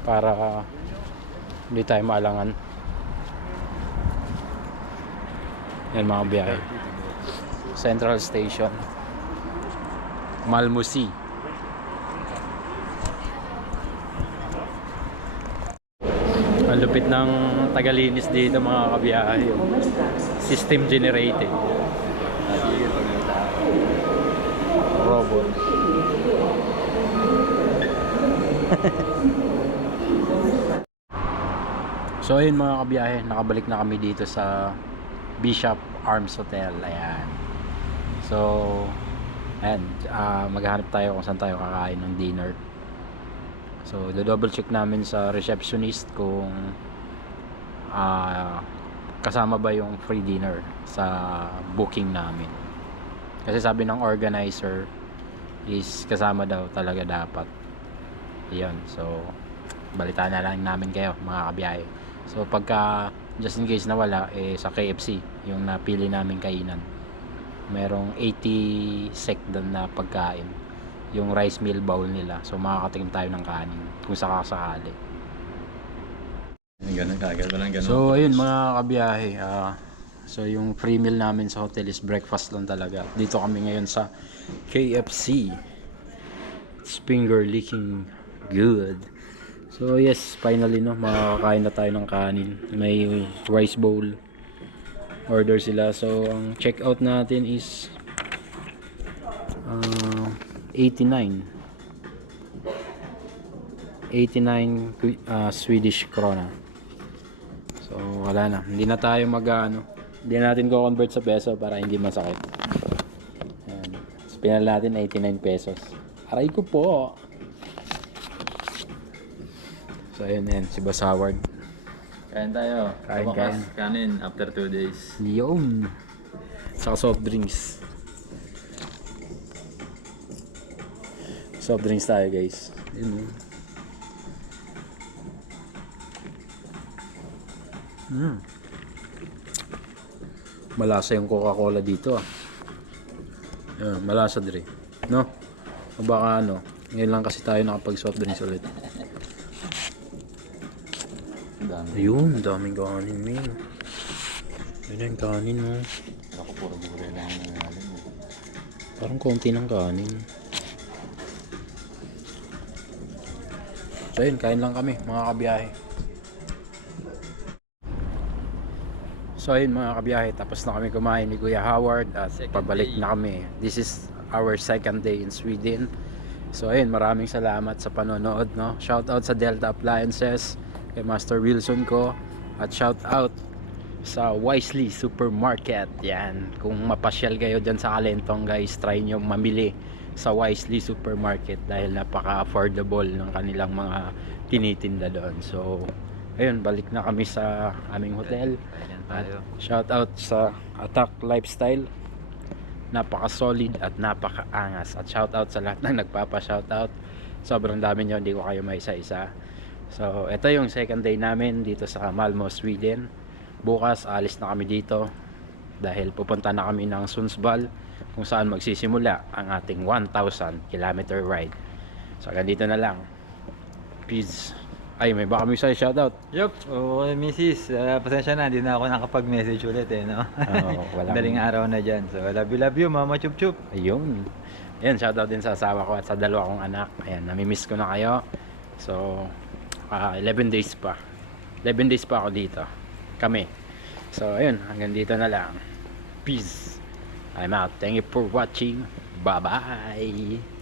para hindi tayo maalangan. Yan mga biyahe. Central Station, Malmusi. Ang lupit ng tagalinis dito mga kabiyahe. System generated. Robot. So ayun mga kabiyahe, nakabalik na kami dito sa Bishop Arms Hotel. Ayan. So ayan, maghahanap tayo kung saan tayo kakain ng dinner. So double check namin sa receptionist kung kasama ba yung free dinner sa booking namin. Kasi sabi ng organizer is kasama daw talaga dapat. Ayun, so balitaan na lang namin kayo mga kabiyahe. So pagka just in case na wala, sa KFC yung napili namin kainan, merong 80 sek doon na pagkain, yung rice meal bowl nila. So makakatikim tayo ng kanin kung sakasakali. So ayun mga kabiyahe, so yung free meal namin sa hotel is breakfast lang talaga. Dito kami ngayon sa KFC. It's finger licking good. So yes, finally no, makakain na tayo ng kanin. May rice bowl order sila. So ang check out natin is 89 Swedish krona. So wala na, hindi na tayo hindi natin ko-convert sa peso para hindi masakit. Ayan. So, pinal natin 89 pesos. Aray ko po. So ayun yan, si Boss Howard. Kain tayo. Kain. Kanin after 2 days. Yun. Saka soft drinks. Soft drinks tayo guys. Yun. Malasa yung Coca-Cola dito Yan, malasa dire. No? O baka ngayon lang kasi tayo nakapag soft drinks ulit. Ayun, daming kanin mo. Ayun yung kanin mo. Ako puro gulay lang yung namin mo. Parang konti ng kanin. So ayun, kain lang kami mga kabiyahe. So ayun mga kabiyahe, tapos na kami kumain ni Kuya Howard at pabalik na kami. This is our second day in Sweden. So ayun, maraming salamat sa panonood, no. Shout out sa Delta Appliances, kay Master Wilson ko, at shout out sa Wisely Supermarket. Yan, kung mapasyal kayo dyan sa Kalentong guys, try nyo mamili sa Wisely Supermarket dahil napaka-affordable ng kanilang mga tinitinda doon. So ayun, balik na kami sa aming hotel. At shout out sa Attack Lifestyle, napaka-solid at napaka-angas. At shout out sa lahat ng nagpapa-shout out. Sobrang dami nyo, hindi ko kayo maisa-isa. So ito yung second day namin dito sa Malmö, Sweden. Bukas alis na kami dito dahil pupunta na kami ng Sundsvall, kung saan magsisimula ang ating 1,000 kilometer ride. So hanggang dito na lang. Peace. Ay, may baka may shoutout. Yup, Mrs. Pasensya na, hindi na ako nakapag-message ulit no? Daling araw na dyan. So love you Mama Chup Chup. Ayun. Ayan, shoutout din sa asawa ko at sa dalawa kong anak. Ayan, namimiss ko na kayo. So 11 days pa ako dito kami. So ayun, hanggang dito na lang. Peace. I'm out. Thank you for watching. Bye bye.